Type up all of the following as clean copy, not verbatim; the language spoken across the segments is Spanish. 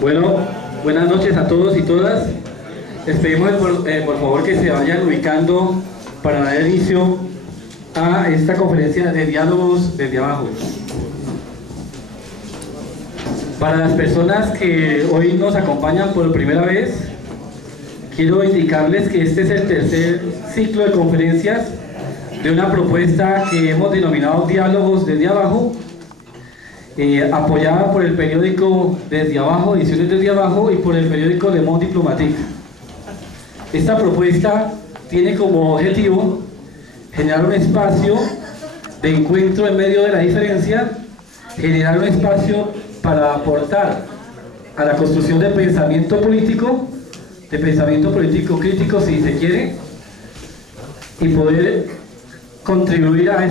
Bueno, buenas noches a todos y todas. Les pedimos por favor que se vayan ubicando para dar inicio a esta conferencia de diálogos desde abajo. Para las personas que hoy nos acompañan por primera vez, quiero indicarles que este es el tercer ciclo de conferencias de una propuesta que hemos denominado Diálogos desde abajo, apoyada por el periódico Desde Abajo, Ediciones Desde Abajo, y por el periódico Le Monde Diplomatique. Esta propuesta tiene como objetivo generar un espacio de encuentro en medio de la diferencia, generar un espacio para aportar a la construcción de pensamiento político crítico si se quiere, y poder contribuir a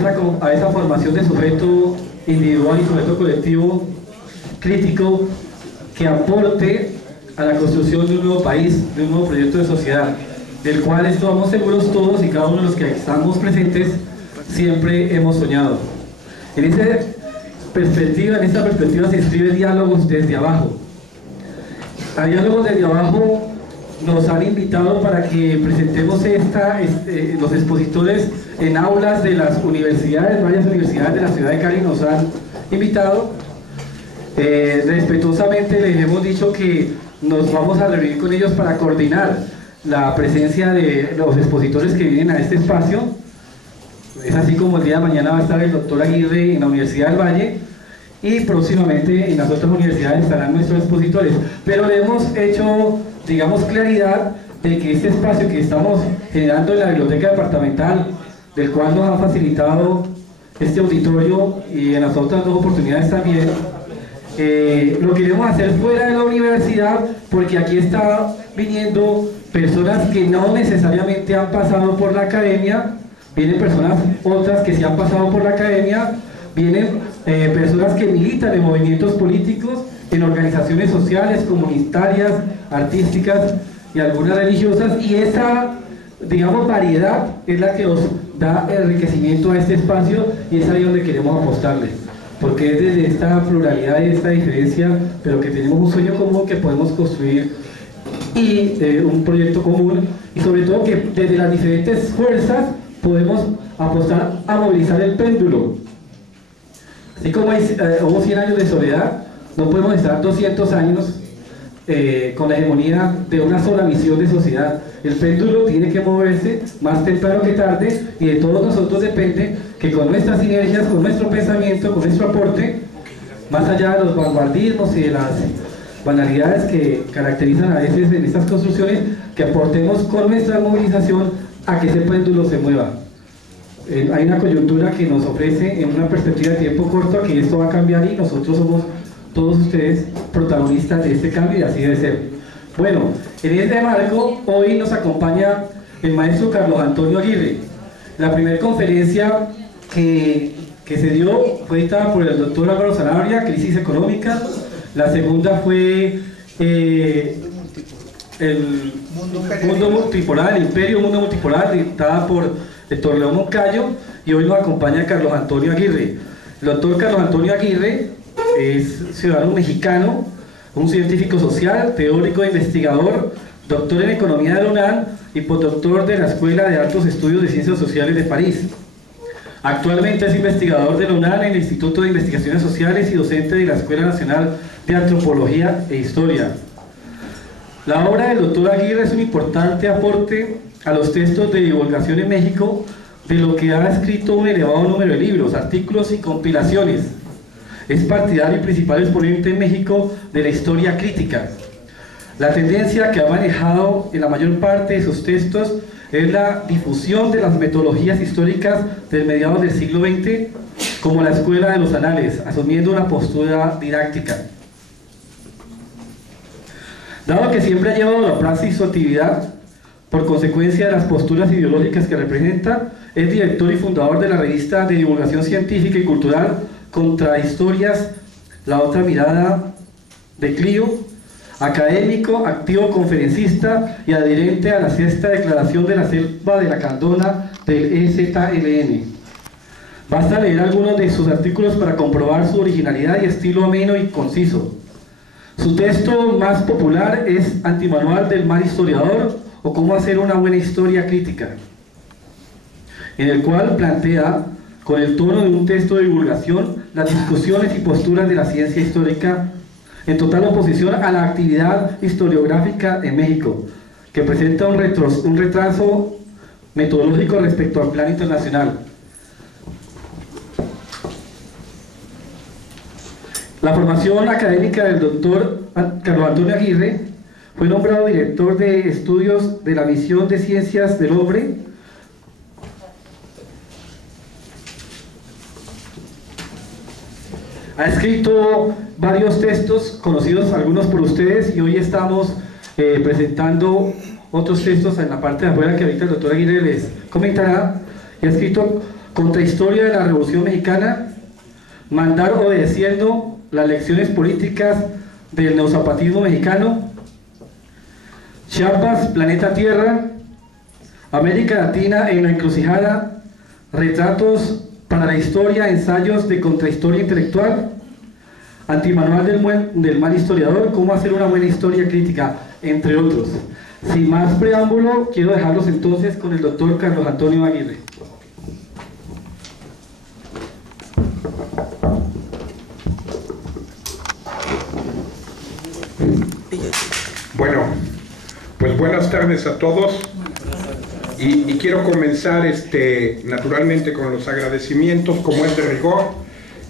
esa formación de sujeto individual y sujeto colectivo crítico que aporte a la construcción de un nuevo país, de un nuevo proyecto de sociedad, del cual estamos seguros todos y cada uno de los que estamos presentes siempre hemos soñado. En esta perspectiva se inscribe Diálogos desde Abajo. A Diálogos desde Abajo nos han invitado para que presentemos los expositores en aulas de las universidades, varias universidades de la ciudad de Cali nos han invitado. Respetuosamente les hemos dicho que nos vamos a reunir con ellos para coordinar la presencia de los expositores que vienen a este espacio. Es así como el día de mañana va a estar el doctor Aguirre en la Universidad del Valle, y próximamente en las otras universidades estarán nuestros expositores, pero le hemos hecho, digamos, claridad de que este espacio que estamos generando en la biblioteca departamental, del cual nos han facilitado este auditorio y en las otras dos oportunidades también, lo queremos hacer fuera de la universidad, porque aquí está viniendo personas que no necesariamente han pasado por la academia, vienen personas otras que sí han pasado por la academia, vienen personas que militan en movimientos políticos, en organizaciones sociales, comunitarias, artísticas y algunas religiosas, y esa, digamos, variedad es la que nos da enriquecimiento a este espacio, y es ahí donde queremos apostarle, porque es desde esta pluralidad y esta diferencia, pero que tenemos un sueño común que podemos construir y un proyecto común, y sobre todo que desde las diferentes fuerzas podemos apostar a movilizar el péndulo. Así como hubo 100 años de soledad, no podemos estar 200 años con la hegemonía de una sola visión de sociedad. El péndulo tiene que moverse más temprano que tarde, y de todos nosotros depende que con nuestras sinergias, con nuestro pensamiento, con nuestro aporte, más allá de los vanguardismos y de las banalidades que caracterizan a veces en estas construcciones, que aportemos con nuestra movilización a que ese péndulo se mueva. Hay una coyuntura que nos ofrece en una perspectiva de tiempo corto que esto va a cambiar, y nosotros somos todos ustedes protagonistas de este cambio, y así debe ser. Bueno, en este marco hoy nos acompaña el maestro Carlos Antonio Aguirre. La primera conferencia que se dio fue dictada por el doctor Álvaro Sanabria, Crisis Económica. La segunda fue el Mundo Multipolar, el Imperio Mundo Multipolar, dictada por Héctor León Moncayo, y hoy nos acompaña Carlos Antonio Aguirre. El doctor Carlos Antonio Aguirre es ciudadano mexicano, un científico social, teórico e investigador, doctor en Economía de la UNAM y postdoctor de la Escuela de Altos Estudios de Ciencias Sociales de París. Actualmente es investigador de la UNAM en el Instituto de Investigaciones Sociales y docente de la Escuela Nacional de Antropología e Historia. La obra del doctor Aguirre es un importante aporte a los textos de divulgación en México, de lo que ha escrito un elevado número de libros, artículos y compilaciones. Es partidario y principal exponente en México de la historia crítica. La tendencia que ha manejado en la mayor parte de sus textos es la difusión de las metodologías históricas del mediados del siglo XX, como la escuela de los anales, asumiendo una postura didáctica. Dado que siempre ha llevado a la praxis su actividad, por consecuencia de las posturas ideológicas que representa, es director y fundador de la revista de divulgación científica y cultural Contrahistorias, la otra mirada de Clio, académico, activo conferencista y adherente a la sexta declaración de la selva de la Candona del EZLN. Basta leer algunos de sus artículos para comprobar su originalidad y estilo ameno y conciso. Su texto más popular es Antimanual del mal historiador o Cómo hacer una buena historia crítica, en el cual plantea, con el tono de un texto de divulgación, las discusiones y posturas de la ciencia histórica en total oposición a la actividad historiográfica en México, que presenta un retraso metodológico respecto al plan internacional. La formación académica del doctor Carlos Antonio Aguirre: fue nombrado director de estudios de la Misión de Ciencias del Hombre. Ha escrito varios textos conocidos, algunos por ustedes, y hoy estamos presentando otros textos en la parte de afuera que ahorita el doctor Aguirre les comentará. Y ha escrito Contrahistoria de la Revolución Mexicana, Mandar obedeciendo las lecciones políticas del neozapatismo mexicano, Chiapas, Planeta Tierra, América Latina en la encrucijada, Retratos para la historia, ensayos de contrahistoria intelectual, Antimanual del mal historiador, Cómo hacer una buena historia crítica, entre otros. Sin más preámbulo, quiero dejarlos entonces con el doctor Carlos Antonio Aguirre. Bueno, pues buenas tardes a todos. Y quiero comenzar naturalmente con los agradecimientos, como es de rigor,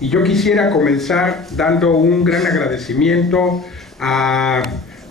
y yo quisiera comenzar dando un gran agradecimiento a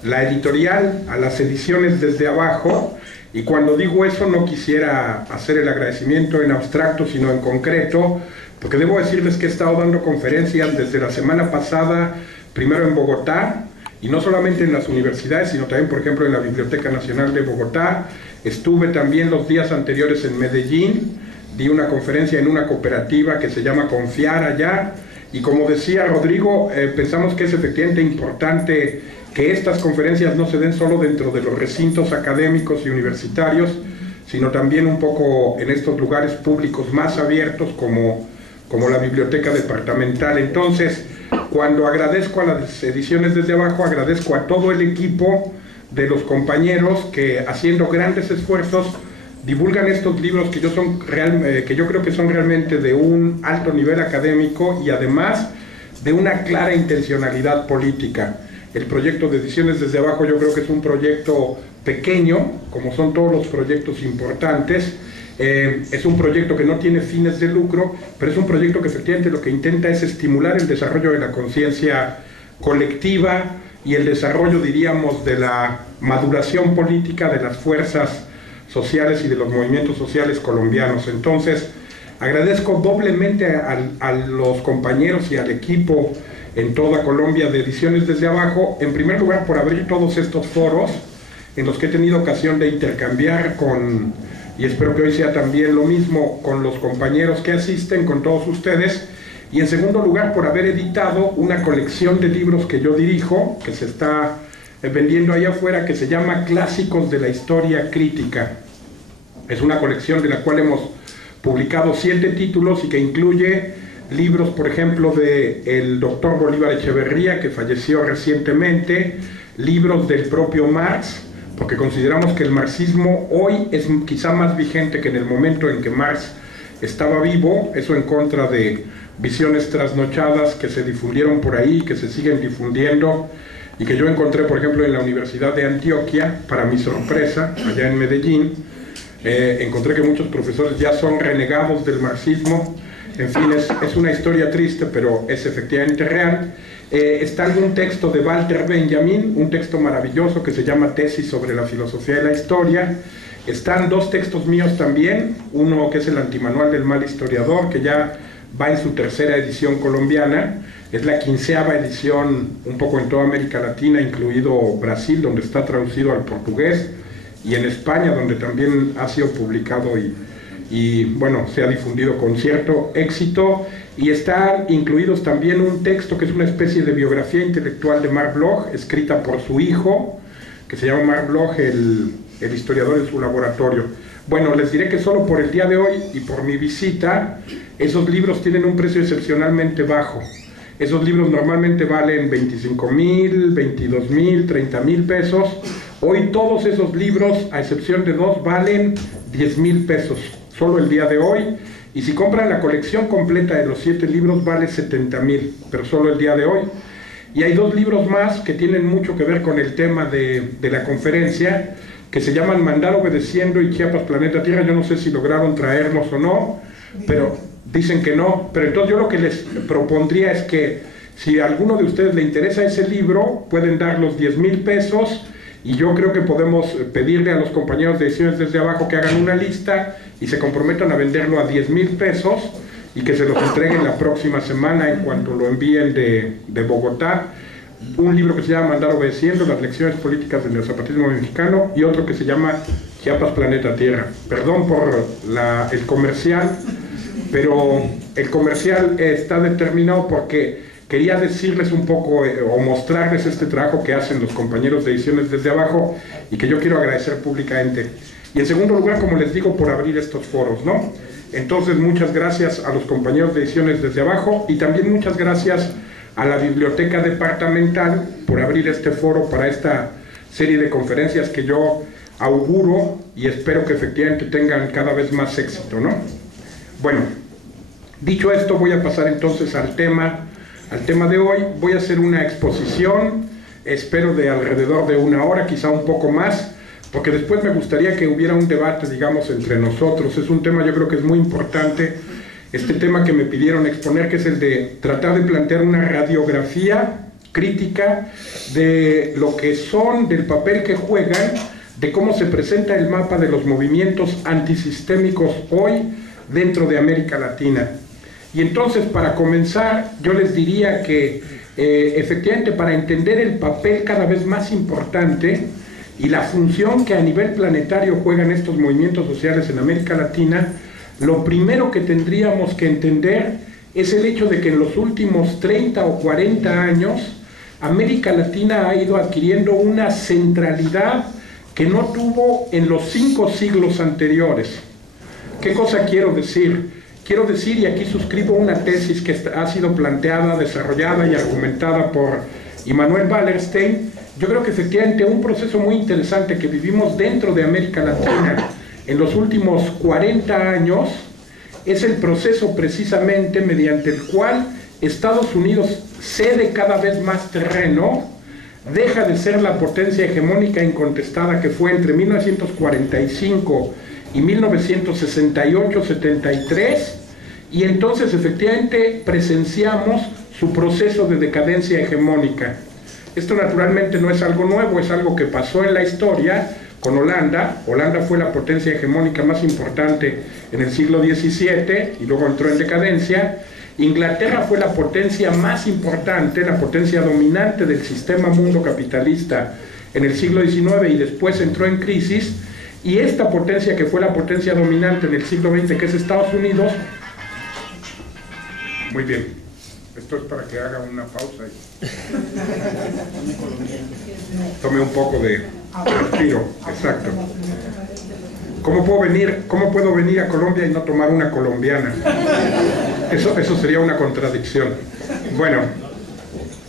la editorial, a las ediciones Desde Abajo, y cuando digo eso no quisiera hacer el agradecimiento en abstracto, sino en concreto, porque debo decirles que he estado dando conferencias desde la semana pasada, primero en Bogotá, y no solamente en las universidades, sino también, por ejemplo, en la Biblioteca Nacional de Bogotá. Estuve también los días anteriores en Medellín, di una conferencia en una cooperativa que se llama Confiar allá, y como decía Rodrigo, pensamos que es efectivamente importante que estas conferencias no se den solo dentro de los recintos académicos y universitarios, sino también un poco en estos lugares públicos más abiertos como la biblioteca departamental. Entonces, cuando agradezco a las ediciones Desde Abajo, agradezco a todo el equipo de los compañeros que, haciendo grandes esfuerzos, divulgan estos libros que yo creo que son realmente de un alto nivel académico y además de una clara intencionalidad política. El proyecto de ediciones Desde Abajo yo creo que es un proyecto pequeño, como son todos los proyectos importantes. Es un proyecto que no tiene fines de lucro, pero es un proyecto que efectivamente lo que intenta es estimular el desarrollo de la conciencia colectiva y el desarrollo, diríamos, de la maduración política de las fuerzas sociales y de los movimientos sociales colombianos. Entonces, agradezco doblemente a los compañeros y al equipo en toda Colombia de Ediciones Desde Abajo, en primer lugar por abrir todos estos foros en los que he tenido ocasión de intercambiar y espero que hoy sea también lo mismo, con los compañeros que asisten, con todos ustedes, y en segundo lugar por haber editado una colección de libros que yo dirijo, que se está vendiendo allá afuera, que se llama Clásicos de la Historia Crítica. Es una colección de la cual hemos publicado 7 títulos y que incluye libros, por ejemplo, del doctor Bolívar Echeverría, que falleció recientemente, libros del propio Marx, porque consideramos que el marxismo hoy es quizá más vigente que en el momento en que Marx estaba vivo, eso en contra de visiones trasnochadas que se difundieron por ahí, que se siguen difundiendo, y que yo encontré, por ejemplo, en la Universidad de Antioquia, para mi sorpresa, allá en Medellín. Encontré que muchos profesores ya son renegados del marxismo. En fin, es una historia triste, pero es efectivamente real. Está algún texto de Walter Benjamin, un texto maravilloso que se llama Tesis sobre la filosofía de la historia. Están 2 textos míos también, uno que es el Antimanual del mal historiador, que ya va en su 3ª edición colombiana, es la 15ª edición un poco en toda América Latina, incluido Brasil, donde está traducido al portugués, y en España, donde también ha sido publicado y bueno, se ha difundido con cierto éxito. Y están incluidos también un texto que es una especie de biografía intelectual de Marc Bloch, escrita por su hijo, que se llama Marc Bloch, el historiador en su laboratorio. Bueno, les diré que solo por el día de hoy y por mi visita, esos libros tienen un precio excepcionalmente bajo. Esos libros normalmente valen 25,000, 22,000, 30,000 pesos. Hoy todos esos libros, a excepción de 2, valen 10,000 pesos, solo el día de hoy. Y si compran la colección completa de los 7 libros, vale 70,000, pero solo el día de hoy. Y hay 2 libros más que tienen mucho que ver con el tema de la conferencia, que se llaman Mandar Obedeciendo y Chiapas Planeta Tierra. Yo no sé si lograron traerlos o no, pero dicen que no. Pero entonces yo lo que les propondría es que si a alguno de ustedes le interesa ese libro, pueden dar los 10,000 pesos, y yo creo que podemos pedirle a los compañeros de Ediciones Desde Abajo que hagan una lista y se comprometan a venderlo a 10,000 pesos y que se los entreguen la próxima semana en cuanto lo envíen de Bogotá. Un libro que se llama Mandar Obedeciendo, las lecciones políticas del zapatismo mexicano, y otro que se llama Chiapas Planeta Tierra. Perdón por el comercial, pero el comercial está determinado porque quería decirles un poco o mostrarles este trabajo que hacen los compañeros de Ediciones Desde Abajo y que yo quiero agradecer públicamente. Y en segundo lugar, como les digo, por abrir estos foros, ¿no? Entonces, muchas gracias a los compañeros de Ediciones Desde Abajo y también muchas gracias a la Biblioteca Departamental por abrir este foro para esta serie de conferencias que yo auguro y espero que efectivamente tengan cada vez más éxito, ¿no? Bueno, dicho esto, voy a pasar entonces al tema de hoy. Voy a hacer una exposición, espero de alrededor de 1 hora, quizá un poco más, porque después me gustaría que hubiera un debate, digamos, entre nosotros. Es un tema, yo creo que es muy importante, este tema que me pidieron exponer, que es el de tratar de plantear una radiografía crítica de lo que son, del papel que juegan, de cómo se presenta el mapa de los movimientos antisistémicos hoy dentro de América Latina. Y entonces, para comenzar, yo les diría que efectivamente para entender el papel cada vez más importante y la función que a nivel planetario juegan estos movimientos sociales en América Latina, lo primero que tendríamos que entender es el hecho de que en los últimos 30 o 40 años América Latina ha ido adquiriendo una centralidad que no tuvo en los 5 siglos anteriores. ¿Qué cosa quiero decir? Quiero decir, y aquí suscribo una tesis que ha sido planteada, desarrollada y argumentada por Immanuel Wallerstein. Yo creo que efectivamente un proceso muy interesante que vivimos dentro de América Latina en los últimos 40 años es el proceso precisamente mediante el cual Estados Unidos cede cada vez más terreno, deja de ser la potencia hegemónica incontestada que fue entre 1945 y 1968-73, y entonces efectivamente presenciamos su proceso de decadencia hegemónica. Esto naturalmente no es algo nuevo, es algo que pasó en la historia con Holanda. Holanda fue la potencia hegemónica más importante en el siglo XVII y luego entró en decadencia. Inglaterra fue la potencia más importante, la potencia dominante del sistema mundo capitalista en el siglo XIX y después entró en crisis. Y esta potencia que fue la potencia dominante en el siglo XX, que es Estados Unidos, muy bien, esto es para que haga una pausa y tome un poco de respiro, exacto. ¿Cómo puedo venir a Colombia y no tomar una colombiana? Eso sería una contradicción. Bueno,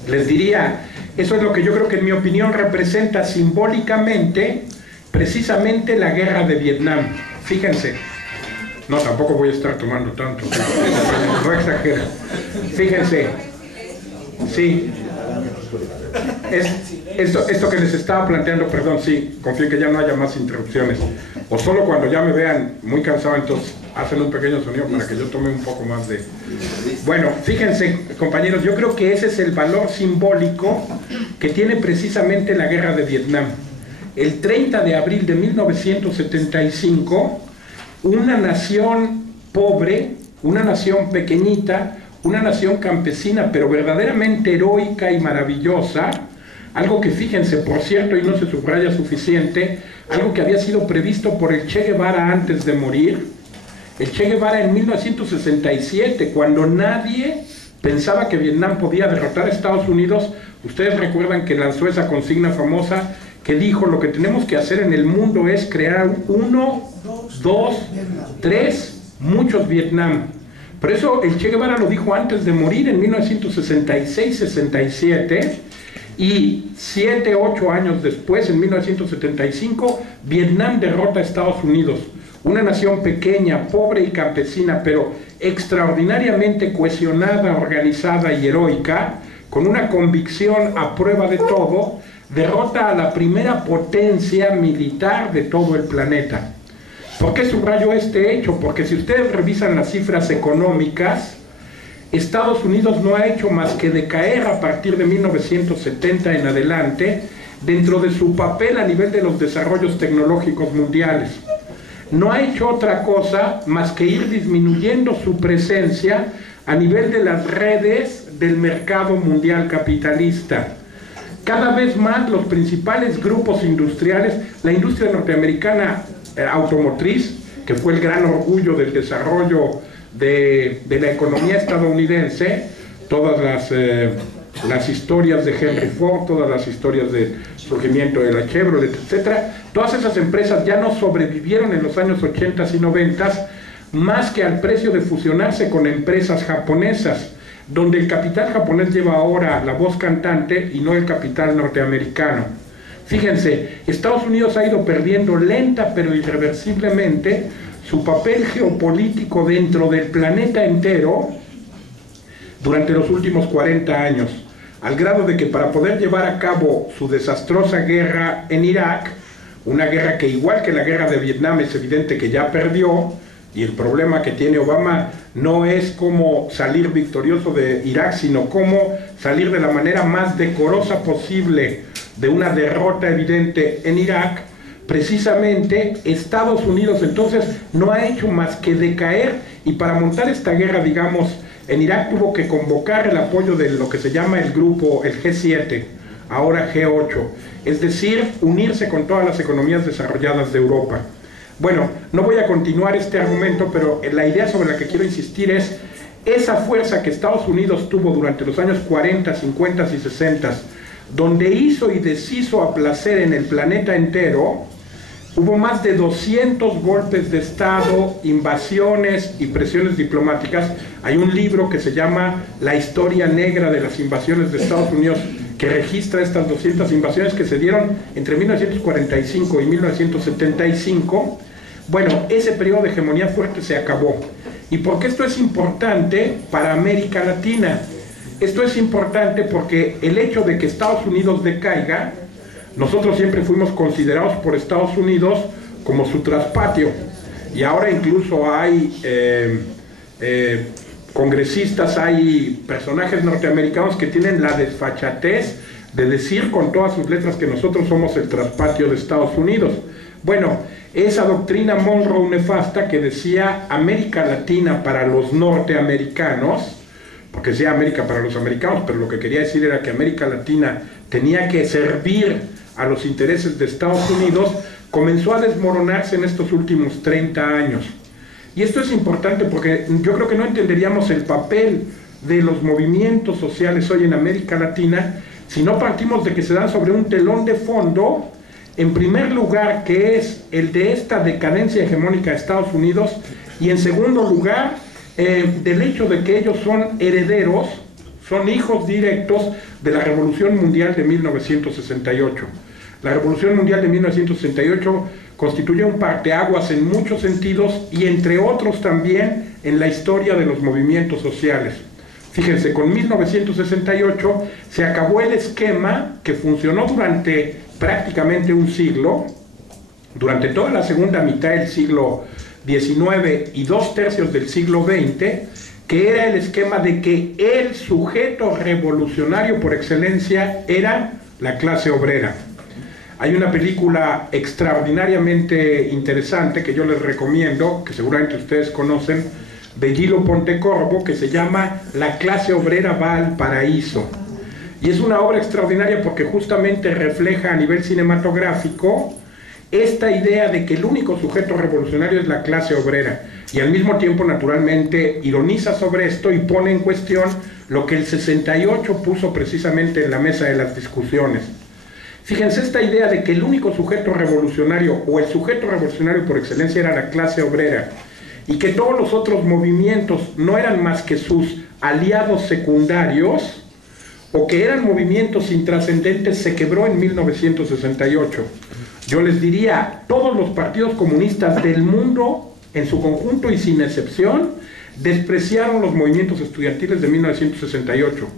les diría, eso es lo que yo creo que en mi opinión representa simbólicamente precisamente la guerra de Vietnam. Fíjense, no, tampoco voy a estar tomando tanto, no exagero. Fíjense, sí, esto que les estaba planteando, perdón, sí, confío en que ya no haya más interrupciones, o solo cuando ya me vean muy cansado, entonces hacen un pequeño sonido para que yo tome un poco más de... Bueno, fíjense, compañeros, yo creo que ese es el valor simbólico que tiene precisamente la guerra de Vietnam. El 30 de abril de 1975, una nación pobre, una nación pequeñita, una nación campesina, pero verdaderamente heroica y maravillosa, algo que fíjense, por cierto, y no se subraya suficiente, algo que había sido previsto por el Che Guevara antes de morir. El Che Guevara en 1967, cuando nadie pensaba que Vietnam podía derrotar a Estados Unidos, ustedes recuerdan que lanzó esa consigna famosa que dijo: lo que tenemos que hacer en el mundo es crear 1, 2, 3, muchos Vietnam. Por eso el Che Guevara lo dijo antes de morir, en 1966-67, y 7, 8 años después, en 1975, Vietnam derrota a Estados Unidos, una nación pequeña, pobre y campesina, pero extraordinariamente cohesionada, organizada y heroica, con una convicción a prueba de todo, derrota a la primera potencia militar de todo el planeta. ¿Por qué subrayo este hecho? Porque si ustedes revisan las cifras económicas, Estados Unidos no ha hecho más que decaer a partir de 1970 en adelante dentro de su papel a nivel de los desarrollos tecnológicos mundiales. No ha hecho otra cosa más que ir disminuyendo su presencia a nivel de las redes del mercado mundial capitalista. Cada vez más los principales grupos industriales, la industria norteamericana automotriz, que fue el gran orgullo del desarrollo de la economía estadounidense, todas las historias de Henry Ford, todas las historias del surgimiento de la Chevrolet, etcétera, todas esas empresas ya no sobrevivieron en los años 80 y 90 más que al precio de fusionarse con empresas japonesas, donde el capital japonés lleva ahora la voz cantante y no el capital norteamericano. Fíjense, Estados Unidos ha ido perdiendo lenta pero irreversiblemente su papel geopolítico dentro del planeta entero durante los últimos 40 años, al grado de que para poder llevar a cabo su desastrosa guerra en Irak, una guerra que igual que la guerra de Vietnam es evidente que ya perdió, y el problema que tiene Obama no es cómo salir victorioso de Irak, sino cómo salir de la manera más decorosa posible de una derrota evidente en Irak. Precisamente Estados Unidos entonces no ha hecho más que decaer, y para montar esta guerra, digamos, en Irak tuvo que convocar el apoyo de lo que se llama el grupo, el G7, ahora G8, es decir, unirse con todas las economías desarrolladas de Europa. Bueno, no voy a continuar este argumento, pero la idea sobre la que quiero insistir es esa fuerza que Estados Unidos tuvo durante los años 40, 50 y 60, donde hizo y deshizo a placer en el planeta entero. Hubo más de 200 golpes de Estado, invasiones y presiones diplomáticas. Hay un libro que se llama La historia negra de las invasiones de Estados Unidos, que registra estas 200 invasiones que se dieron entre 1945 y 1975. Bueno, ese periodo de hegemonía fuerte se acabó. ¿Y por qué esto es importante para América Latina? Esto es importante porque el hecho de que Estados Unidos decaiga, nosotros siempre fuimos considerados por Estados Unidos como su traspatio, y ahora incluso hay congresistas, hay personajes norteamericanos que tienen la desfachatez de decir con todas sus letras que nosotros somos el traspatio de Estados Unidos. Bueno, esa doctrina Monroe nefasta que decía América Latina para los norteamericanos, porque decía América para los americanos, pero lo que quería decir era que América Latina tenía que servir a los intereses de Estados Unidos, comenzó a desmoronarse en estos últimos 30 años. Y esto es importante porque yo creo que no entenderíamos el papel de los movimientos sociales hoy en América Latina si no partimos de que se dan sobre un telón de fondo, en primer lugar, que es el de esta decadencia hegemónica de Estados Unidos, y en segundo lugar, del hecho de que ellos son herederos, son hijos directos de la Revolución Mundial de 1968. La Revolución Mundial de 1968 constituye un parteaguas en muchos sentidos y entre otros también en la historia de los movimientos sociales. Fíjense, con 1968 se acabó el esquema que funcionó durante prácticamente un siglo, durante toda la segunda mitad del siglo XIX y 2/3 del siglo XX, que era el esquema de que el sujeto revolucionario por excelencia era la clase obrera. Hay una película extraordinariamente interesante que yo les recomiendo, que seguramente ustedes conocen, de Gillo Pontecorvo, que se llama La clase obrera va al paraíso. Y es una obra extraordinaria porque justamente refleja a nivel cinematográfico esta idea de que el único sujeto revolucionario es la clase obrera, y al mismo tiempo naturalmente ironiza sobre esto y pone en cuestión lo que el 68 puso precisamente en la mesa de las discusiones. Fíjense, esta idea de que el único sujeto revolucionario o el sujeto revolucionario por excelencia era la clase obrera, y que todos los otros movimientos no eran más que sus aliados secundarios, o que eran movimientos intrascendentes, se quebró en 1968. Yo les diría, todos los partidos comunistas del mundo, en su conjunto y sin excepción, despreciaron los movimientos estudiantiles de 1968.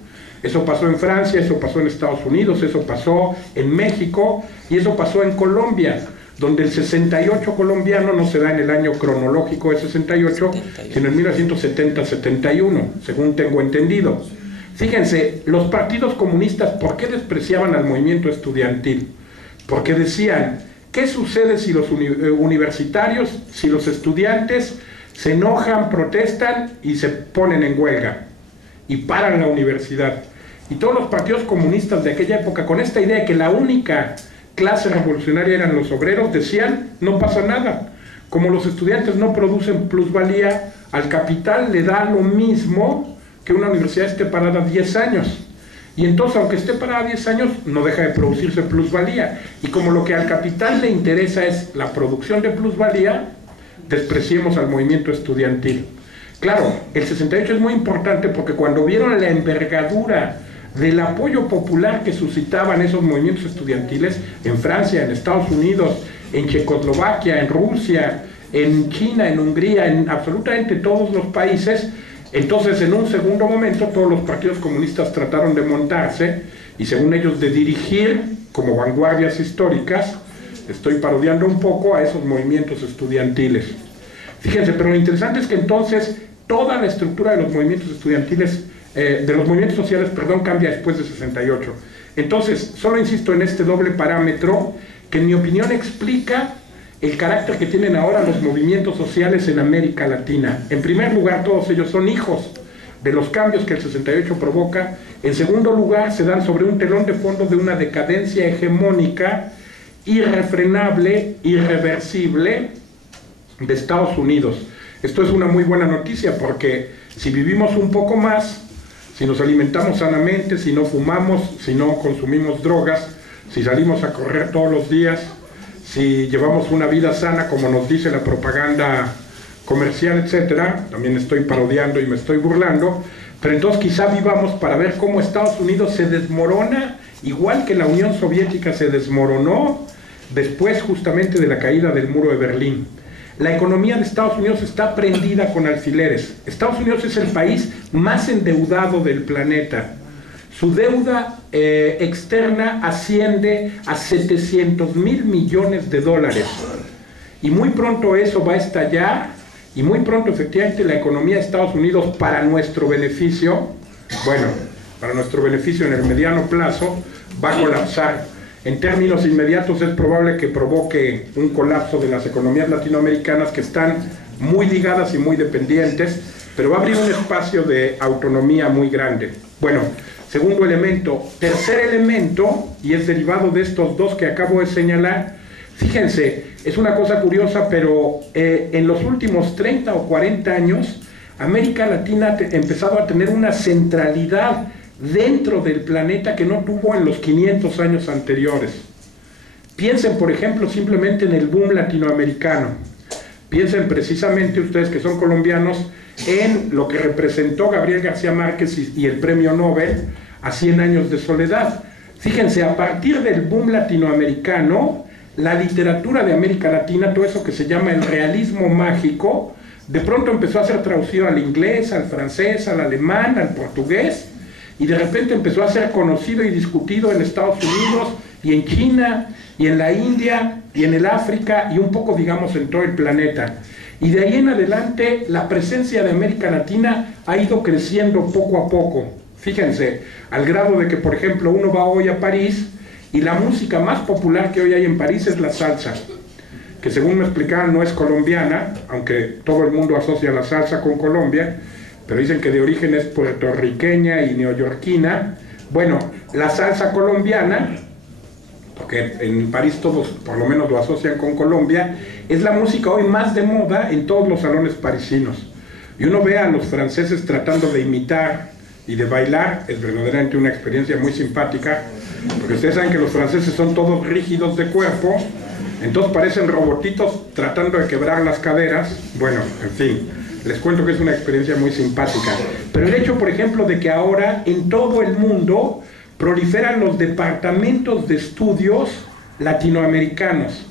Eso pasó en Francia, eso pasó en Estados Unidos, eso pasó en México y eso pasó en Colombia, donde el 68 colombiano no se da en el año cronológico de 68, sino en 1970-71, según tengo entendido. Fíjense, los partidos comunistas, ¿por qué despreciaban al movimiento estudiantil? Porque decían, ¿qué sucede si los universitarios, si los estudiantes se enojan, protestan y se ponen en huelga y paran la universidad? Y todos los partidos comunistas de aquella época, con esta idea de que la única clase revolucionaria eran los obreros, decían, no pasa nada. Como los estudiantes no producen plusvalía, al capital le da lo mismo que una universidad esté parada 10 años. Y entonces, aunque esté parada 10 años, no deja de producirse plusvalía. Y como lo que al capital le interesa es la producción de plusvalía, despreciemos al movimiento estudiantil. Claro, el 68 es muy importante porque cuando vieron la envergadura del apoyo popular que suscitaban esos movimientos estudiantiles en Francia, en Estados Unidos, en Checoslovaquia, en Rusia, en China, en Hungría, en absolutamente todos los países, entonces en un segundo momento todos los partidos comunistas trataron de montarse y según ellos de dirigir como vanguardias históricas, estoy parodiando un poco a esos movimientos estudiantiles. Fíjense, pero lo interesante es que entonces toda la estructura de los movimientos estudiantiles, de los movimientos sociales, perdón, cambia después de 68. Entonces, solo insisto en este doble parámetro que en mi opinión explica el carácter que tienen ahora los movimientos sociales en América Latina. En primer lugar, todos ellos son hijos de los cambios que el 68 provoca. En segundo lugar, se dan sobre un telón de fondo de una decadencia hegemónica irrefrenable, irreversible de Estados Unidos. Esto es una muy buena noticia porque si vivimos un poco más, si nos alimentamos sanamente, si no fumamos, si no consumimos drogas, si salimos a correr todos los días, si llevamos una vida sana como nos dice la propaganda comercial, etcétera, también estoy parodiando y me estoy burlando, pero entonces quizá vivamos para ver cómo Estados Unidos se desmorona, igual que la Unión Soviética se desmoronó después justamente de la caída del muro de Berlín. La economía de Estados Unidos está prendida con alfileres. Estados Unidos es el país más endeudado del planeta. Su deuda externa asciende a 700,000 millones de dólares. Y muy pronto eso va a estallar, y muy pronto efectivamente la economía de Estados Unidos, para nuestro beneficio, bueno, para nuestro beneficio en el mediano plazo, va a colapsar. En términos inmediatos es probable que provoque un colapso de las economías latinoamericanas que están muy ligadas y muy dependientes, pero va a abrir un espacio de autonomía muy grande. Bueno, segundo elemento. Tercer elemento, y es derivado de estos dos que acabo de señalar, fíjense, es una cosa curiosa, pero en los últimos 30 o 40 años, América Latina ha empezado a tener una centralidad dentro del planeta que no tuvo en los 500 años anteriores. Piensen, por ejemplo, simplemente en el boom latinoamericano. Piensen precisamente ustedes que son colombianos en lo que representó Gabriel García Márquez y el premio Nobel a 100 años de soledad. Fíjense, a partir del boom latinoamericano, la literatura de América Latina, todo eso que se llama el realismo mágico, de pronto empezó a ser traducido al inglés, al francés, al alemán, al portugués, y de repente empezó a ser conocido y discutido en Estados Unidos, y en China, y en la India, y en el África, y un poco, digamos, en todo el planeta. Y de ahí en adelante, la presencia de América Latina ha ido creciendo poco a poco. Fíjense, al grado de que, por ejemplo, uno va hoy a París, y la música más popular que hoy hay en París es la salsa, que según me explicaban no es colombiana, aunque todo el mundo asocia la salsa con Colombia, pero dicen que de origen es puertorriqueña y neoyorquina. Bueno, la salsa colombiana, porque en París todos por lo menos lo asocian con Colombia, es la música hoy más de moda en todos los salones parisinos. Y uno ve a los franceses tratando de imitar y de bailar, es verdaderamente una experiencia muy simpática, porque ustedes saben que los franceses son todos rígidos de cuerpo, Entonces parecen robotitos tratando de quebrar las caderas. Bueno, en fin, les cuento que es una experiencia muy simpática. Pero el hecho, por ejemplo, de que ahora en todo el mundo proliferan los departamentos de estudios latinoamericanos.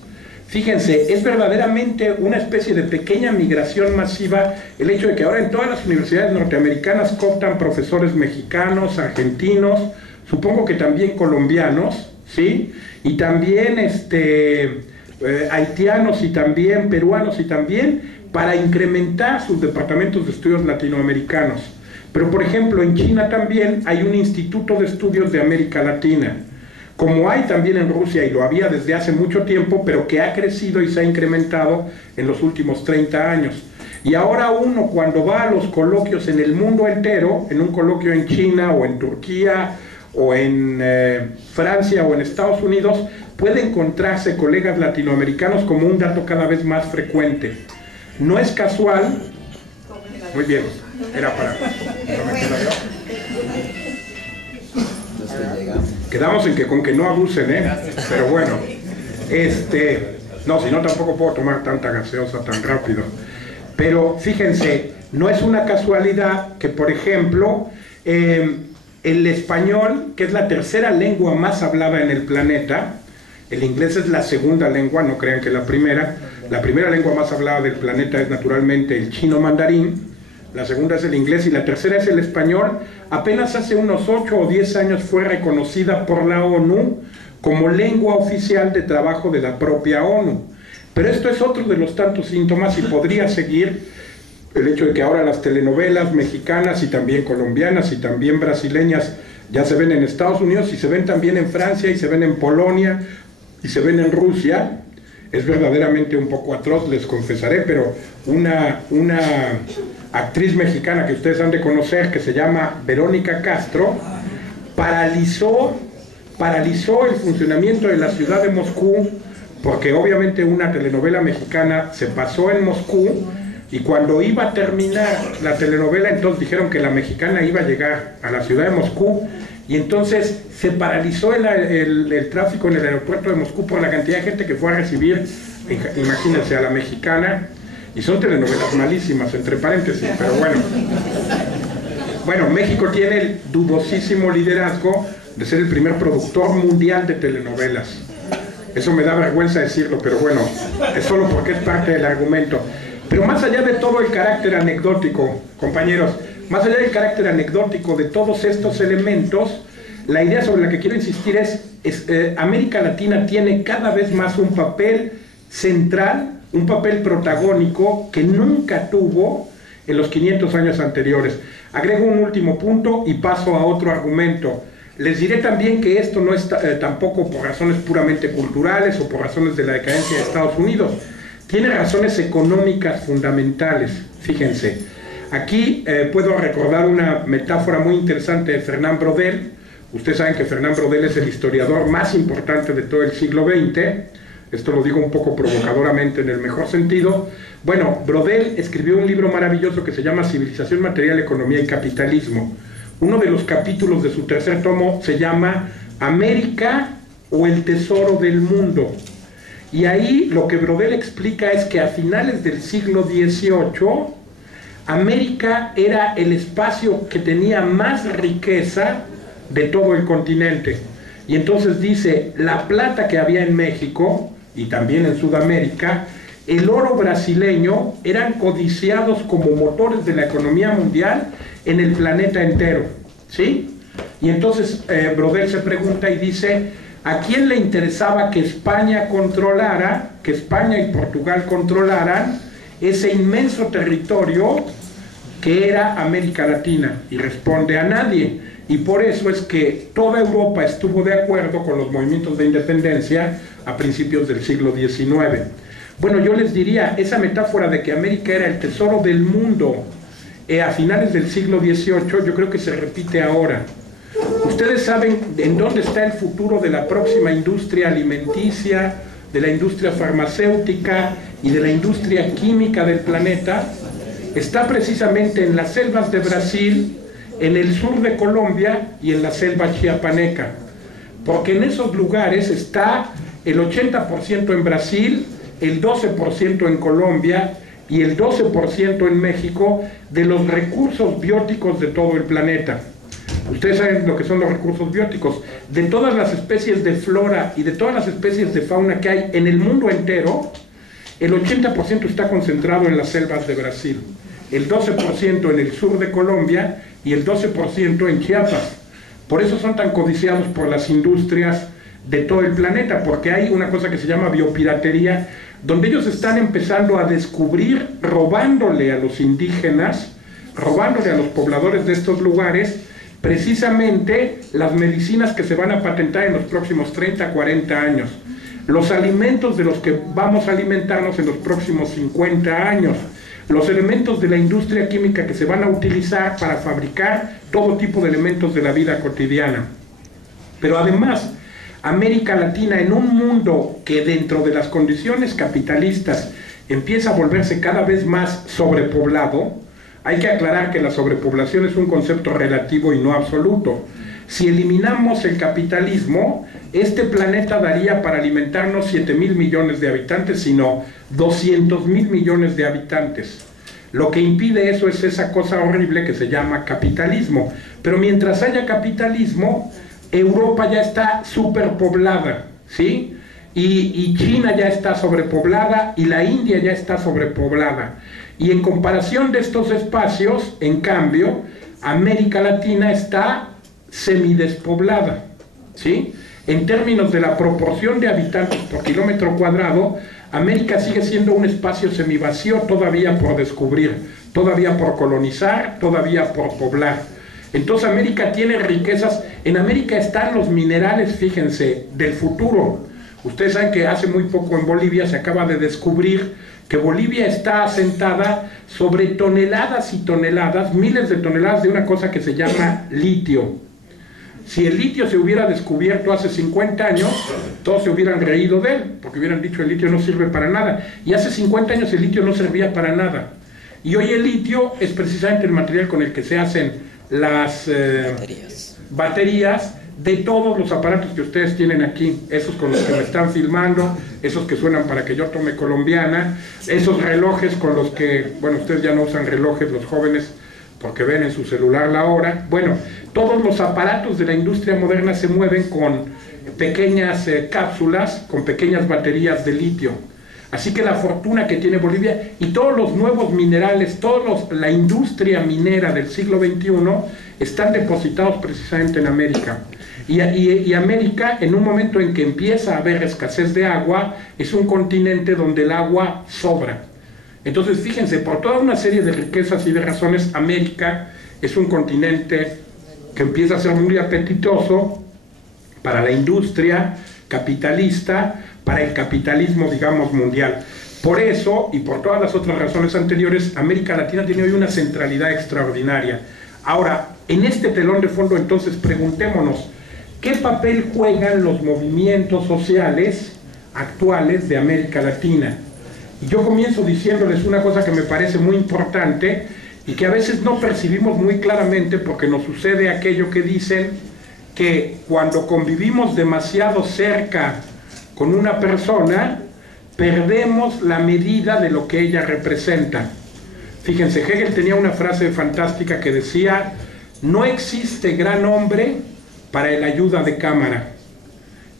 Fíjense, es verdaderamente una especie de pequeña migración masiva el hecho de que ahora en todas las universidades norteamericanas cooptan profesores mexicanos, argentinos, supongo que también colombianos, ¿sí? Y también haitianos y también peruanos y también para incrementar sus departamentos de estudios latinoamericanos. Pero por ejemplo en China también hay un instituto de estudios de América Latina, como hay también en Rusia y lo había desde hace mucho tiempo, pero que ha crecido y se ha incrementado en los últimos 30 años. Y ahora uno cuando va a los coloquios en el mundo entero, en un coloquio en China o en Turquía o en Francia o en Estados Unidos, puede encontrarse colegas latinoamericanos como un dato cada vez más frecuente. No es casual. Muy bien, era para... Quedamos en que con que no abusen, pero bueno, no, si no tampoco puedo tomar tanta gaseosa tan rápido. Pero fíjense, no es una casualidad que, por ejemplo, el español, que es la tercera lengua más hablada en el planeta, el inglés es la segunda lengua, no crean que la primera lengua más hablada del planeta es naturalmente el chino mandarín, la segunda es el inglés y la tercera es el español. Apenas hace unos 8 o 10 años fue reconocida por la ONU como lengua oficial de trabajo de la propia ONU. Pero esto es otro de los tantos síntomas y podría seguir el hecho de que ahora las telenovelas mexicanas y también colombianas y también brasileñas ya se ven en Estados Unidos y se ven también en Francia y se ven en Polonia y se ven en Rusia. Es verdaderamente un poco atroz, les confesaré, pero una actriz mexicana que ustedes han de conocer, que se llama Verónica Castro, paralizó el funcionamiento de la ciudad de Moscú, porque obviamente una telenovela mexicana se pasó en Moscú, y cuando iba a terminar la telenovela, entonces dijeron que la mexicana iba a llegar a la ciudad de Moscú, y entonces se paralizó el tráfico en el aeropuerto de Moscú por la cantidad de gente que fue a recibir, imagínense, a la mexicana. Y son telenovelas malísimas, entre paréntesis, pero bueno. Bueno, México tiene el dudosísimo liderazgo de ser el primer productor mundial de telenovelas. Eso me da vergüenza decirlo, pero bueno, es solo porque es parte del argumento. Pero más allá de todo el carácter anecdótico, compañeros, más allá del carácter anecdótico de todos estos elementos, la idea sobre la que quiero insistir es América Latina tiene cada vez más un papel central, un papel protagónico que nunca tuvo en los 500 años anteriores. Agrego un último punto y paso a otro argumento. Les diré también que esto no es tampoco por razones puramente culturales o por razones de la decadencia de Estados Unidos. Tiene razones económicas fundamentales. Fíjense, aquí puedo recordar una metáfora muy interesante de Fernand Braudel. Ustedes saben que Fernand Braudel es el historiador más importante de todo el siglo XX. Esto lo digo un poco provocadoramente en el mejor sentido. Bueno, Braudel escribió un libro maravilloso que se llama Civilización Material, Economía y Capitalismo. Uno de los capítulos de su tercer tomo se llama América o el tesoro del mundo. Y ahí lo que Braudel explica es que a finales del siglo XVIII, América era el espacio que tenía más riqueza de todo el continente. Y entonces dice, la plata que había en México y también en Sudamérica, el oro brasileño, eran codiciados como motores de la economía mundial en el planeta entero, ¿sí? Y entonces Braudel se pregunta y dice, ¿a quién le interesaba que España controlara, que España y Portugal controlaran ese inmenso territorio que era América Latina? Y responde, a nadie. Y por eso es que toda Europa estuvo de acuerdo con los movimientos de independencia a principios del siglo XIX. Bueno, yo les diría, esa metáfora de que América era el tesoro del mundo a finales del siglo XVIII, yo creo que se repite ahora. Ustedes saben en dónde está el futuro de la próxima industria alimenticia, de la industria farmacéutica y de la industria química del planeta. Está precisamente en las selvas de Brasil, en el sur de Colombia y en la selva chiapaneca, porque en esos lugares está el 80% en Brasil, el 12% en Colombia y el 12% en México de los recursos bióticos de todo el planeta. Ustedes saben lo que son los recursos bióticos. De todas las especies de flora y de todas las especies de fauna que hay en el mundo entero, el 80% está concentrado en las selvas de Brasil, el 12% en el sur de Colombia y el 12% en Chiapas. Por eso son tan codiciados por las industrias de todo el planeta, porque hay una cosa que se llama biopiratería, donde ellos están empezando a descubrir, robándole a los indígenas, robándole a los pobladores de estos lugares, precisamente las medicinas que se van a patentar en los próximos 30, 40 años, los alimentos de los que vamos a alimentarnos en los próximos 50 años, los elementos de la industria química que se van a utilizar para fabricar todo tipo de elementos de la vida cotidiana. Pero además, América Latina, en un mundo que dentro de las condiciones capitalistas empieza a volverse cada vez más sobrepoblado, hay que aclarar que la sobrepoblación es un concepto relativo y no absoluto. Si eliminamos el capitalismo, este planeta daría para alimentarnos 7,000 millones de habitantes, sino 200,000 millones de habitantes. Lo que impide eso es esa cosa horrible que se llama capitalismo. Pero mientras haya capitalismo, Europa ya está superpoblada, ¿sí? Y China ya está sobrepoblada y la India ya está sobrepoblada. Y en comparación de estos espacios, en cambio, América Latina está semidespoblada, ¿sí? En términos de la proporción de habitantes por kilómetro cuadrado, América sigue siendo un espacio semivacío todavía por descubrir, todavía por colonizar, todavía por poblar. Entonces América tiene riquezas. En América están los minerales, fíjense, del futuro. Ustedes saben que hace muy poco en Bolivia se acaba de descubrir que Bolivia está asentada sobre toneladas y toneladas, miles de toneladas de una cosa que se llama litio. Si el litio se hubiera descubierto hace 50 años, todos se hubieran reído de él, porque hubieran dicho el litio no sirve para nada. Y hace 50 años el litio no servía para nada. Y hoy el litio es precisamente el material con el que se hacen las baterías de todos los aparatos que ustedes tienen aquí, esos con los que me están filmando, esos que suenan para que yo tome colombiana, esos relojes con los que, bueno, ustedes ya no usan relojes, los jóvenes, porque ven en su celular la hora. Bueno, todos los aparatos de la industria moderna se mueven con pequeñas cápsulas, con pequeñas baterías de litio. Así que la fortuna que tiene Bolivia y todos los nuevos minerales, la industria minera del siglo XXI están depositados precisamente en América. Y América, en un momento en que empieza a haber escasez de agua, es un continente donde el agua sobra. Entonces, fíjense, por toda una serie de riquezas y de razones, América es un continente que empieza a ser muy apetitoso para la industria capitalista, para el capitalismo, digamos, mundial. Por eso, y por todas las otras razones anteriores, América Latina tiene hoy una centralidad extraordinaria. Ahora, en este telón de fondo, entonces, preguntémonos, ¿qué papel juegan los movimientos sociales actuales de América Latina? Y yo comienzo diciéndoles una cosa que me parece muy importante y que a veces no percibimos muy claramente porque nos sucede aquello que dicen que cuando convivimos demasiado cerca con una persona, perdemos la medida de lo que ella representa. Fíjense, Hegel tenía una frase fantástica que decía: no existe gran hombre para el ayuda de cámara.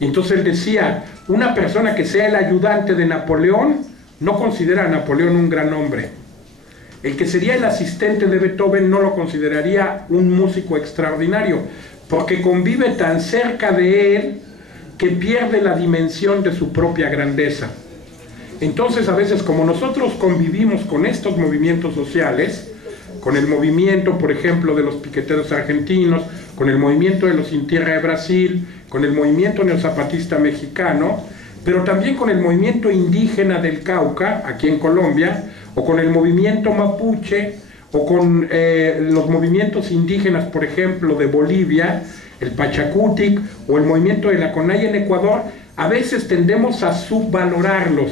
Y entonces él decía, una persona que sea el ayudante de Napoleón no considera a Napoleón un gran hombre. El que sería el asistente de Beethoven no lo consideraría un músico extraordinario, porque convive tan cerca de él que pierde la dimensión de su propia grandeza. Entonces, a veces, como nosotros convivimos con estos movimientos sociales, con el movimiento, por ejemplo, de los piqueteros argentinos, con el movimiento de los Sin Tierra de Brasil, con el movimiento neozapatista mexicano, pero también con el movimiento indígena del Cauca, aquí en Colombia, o con el movimiento mapuche, o con los movimientos indígenas, por ejemplo, de Bolivia, el Pachacutic, o el movimiento de la CONAIE en Ecuador, a veces tendemos a subvalorarlos,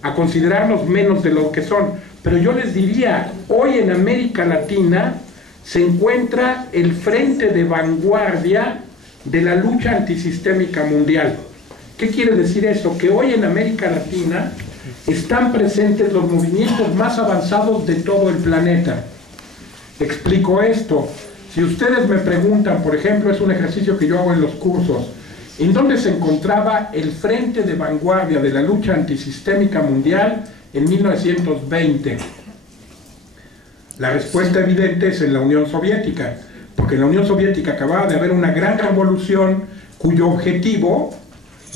a considerarlos menos de lo que son. Pero yo les diría, hoy en América Latina se encuentra el frente de vanguardia de la lucha antisistémica mundial. ¿Qué quiere decir eso? Que hoy en América Latina están presentes los movimientos más avanzados de todo el planeta. Explico esto. Si ustedes me preguntan, por ejemplo, es un ejercicio que yo hago en los cursos, ¿en dónde se encontraba el frente de vanguardia de la lucha antisistémica mundial en 1920? La respuesta evidente es en la Unión Soviética, porque en la Unión Soviética acababa de haber una gran revolución cuyo objetivo,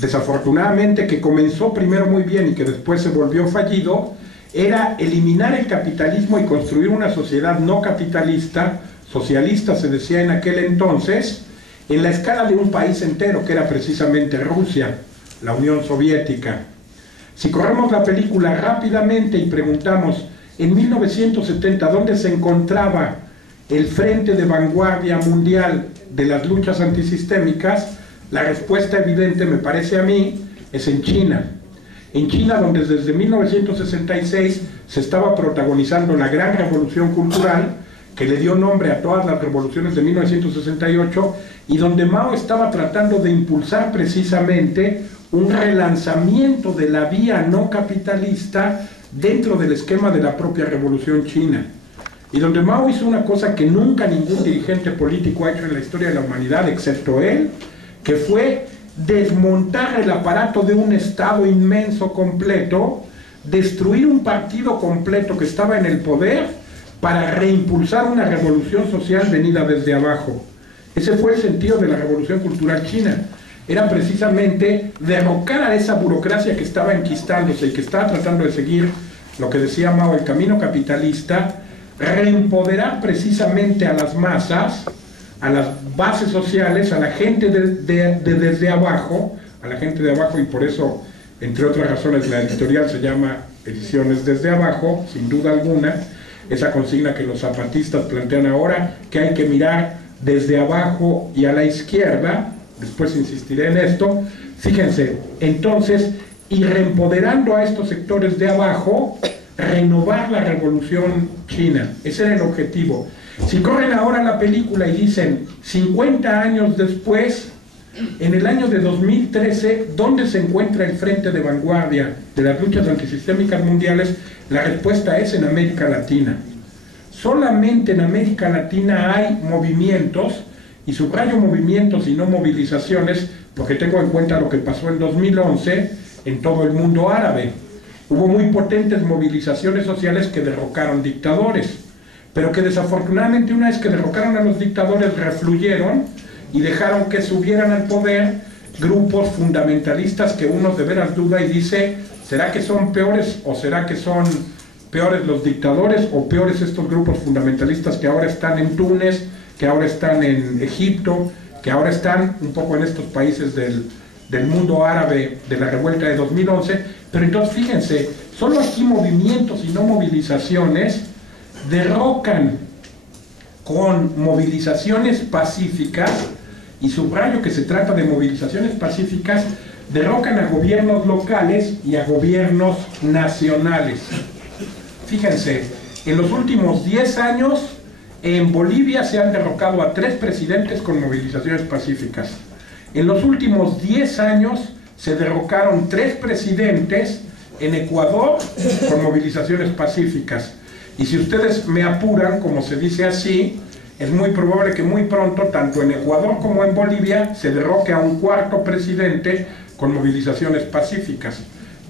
desafortunadamente, que comenzó primero muy bien y que después se volvió fallido, era eliminar el capitalismo y construir una sociedad no capitalista, socialista se decía en aquel entonces, en la escala de un país entero, que era precisamente Rusia, la Unión Soviética. Si corremos la película rápidamente y preguntamos, en 1970, ¿dónde se encontraba el frente de vanguardia mundial de las luchas antisistémicas? La respuesta evidente, me parece a mí, es en China. En China, donde desde 1966 se estaba protagonizando la gran revolución cultural, que le dio nombre a todas las revoluciones de 1968, y donde Mao estaba tratando de impulsar precisamente un relanzamiento de la vía no capitalista dentro del esquema de la propia revolución china. Y donde Mao hizo una cosa que nunca ningún dirigente político ha hecho en la historia de la humanidad, excepto él, que fue desmontar el aparato de un Estado inmenso completo, destruir un partido completo que estaba en el poder para reimpulsar una revolución social venida desde abajo. Ese fue el sentido de la revolución cultural china. Era precisamente derrocar a esa burocracia que estaba enquistándose y que estaba tratando de seguir lo que decía Mao, el camino capitalista, reempoderar precisamente a las masas, a las bases sociales, a la gente desde abajo, a la gente de abajo, y por eso, entre otras razones, la editorial se llama Ediciones desde abajo, sin duda alguna, esa consigna que los zapatistas plantean ahora, que hay que mirar desde abajo y a la izquierda. Después insistiré en esto. Fíjense, entonces, y reempoderando a estos sectores de abajo, renovar la revolución china. Ese era el objetivo. Si corren ahora la película y dicen 50 años después, en el año de 2013, ¿dónde se encuentra el frente de vanguardia de las luchas antisistémicas mundiales? La respuesta es en América Latina. Solamente en América Latina hay movimientos, y subrayo movimientos y no movilizaciones, porque tengo en cuenta lo que pasó en 2011 en todo el mundo árabe. Hubo muy potentes movilizaciones sociales que derrocaron dictadores, pero que desafortunadamente una vez que derrocaron a los dictadores refluyeron y dejaron que subieran al poder grupos fundamentalistas que uno de veras duda y dice, ¿será que son peores o será que son peores los dictadores o peores estos grupos fundamentalistas que ahora están en Túnez, que ahora están en Egipto, que ahora están un poco en estos países del mundo árabe de la revuelta de 2011? Pero entonces fíjense, solo aquí movimientos y no movilizaciones derrocan con movilizaciones pacíficas, y subrayo que se trata de movilizaciones pacíficas, derrocan a gobiernos locales y a gobiernos nacionales. Fíjense, en los últimos 10 años en Bolivia se han derrocado a 3 presidentes con movilizaciones pacíficas. En los últimos 10 años se derrocaron 3 presidentes en Ecuador con movilizaciones pacíficas. Y si ustedes me apuran, como se dice así, es muy probable que muy pronto, tanto en Ecuador como en Bolivia, se derroque a un 4.º presidente con movilizaciones pacíficas.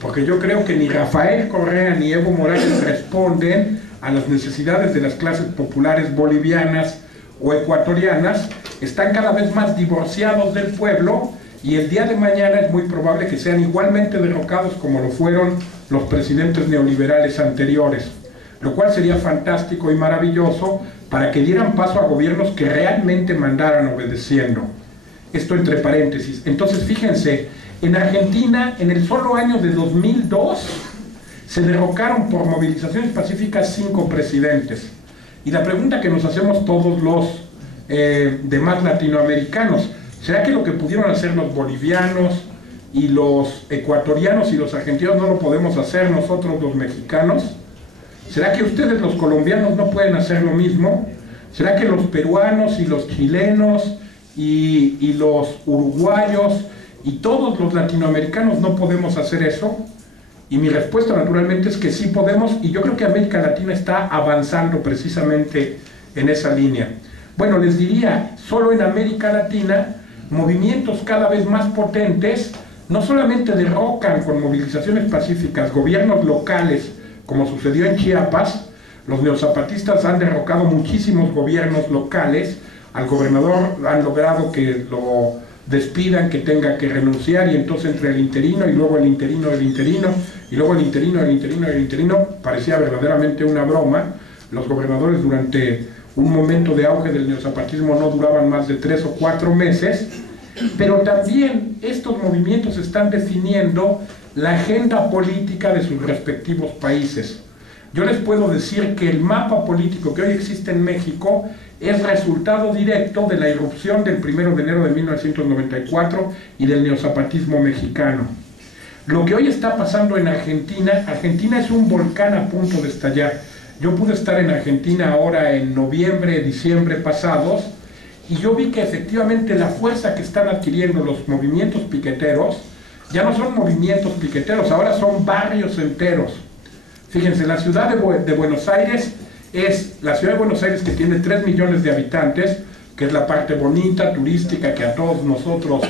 Porque yo creo que ni Rafael Correa ni Evo Morales responden a las necesidades de las clases populares bolivianas o ecuatorianas, están cada vez más divorciados del pueblo, y el día de mañana es muy probable que sean igualmente derrocados como lo fueron los presidentes neoliberales anteriores, lo cual sería fantástico y maravilloso para que dieran paso a gobiernos que realmente mandaran obedeciendo. Esto entre paréntesis. Entonces fíjense, en Argentina, en el solo año de 2002, se derrocaron por movilizaciones pacíficas 5 presidentes. Y la pregunta que nos hacemos todos los demás latinoamericanos, ¿será que lo que pudieron hacer los bolivianos y los ecuatorianos y los argentinos no lo podemos hacer nosotros los mexicanos? ¿Será que ustedes los colombianos no pueden hacer lo mismo? ¿Será que los peruanos y los chilenos y los uruguayos y todos los latinoamericanos no podemos hacer eso. Y mi respuesta naturalmente es que sí podemos, y yo creo que América Latina está avanzando precisamente en esa línea. Bueno, les diría, solo en América Latina, movimientos cada vez más potentes, no solamente derrocan con movilizaciones pacíficas gobiernos locales, como sucedió en Chiapas. Los neozapatistas han derrocado muchísimos gobiernos locales, al gobernador han logrado que lo despidan, que tenga que renunciar, y entonces entre el interino y luego el interino del interino y luego el interino del interino del interino, parecía verdaderamente una broma. Los gobernadores durante un momento de auge del neozapatismo no duraban más de 3 o 4 meses, pero también estos movimientos están definiendo la agenda política de sus respectivos países. Yo les puedo decir que el mapa político que hoy existe en México es resultado directo de la irrupción del 1 de enero de 1994 y del neozapatismo mexicano. Lo que hoy está pasando en Argentina, Argentina es un volcán a punto de estallar. Yo pude estar en Argentina ahora en noviembre, diciembre pasados, y yo vi que efectivamente la fuerza que están adquiriendo los movimientos piqueteros ya no son movimientos piqueteros, ahora son barrios enteros. Fíjense, la ciudad de Buenos Aires es la ciudad de Buenos Aires, que tiene 3 millones de habitantes, que es la parte bonita, turística, que a todos nosotros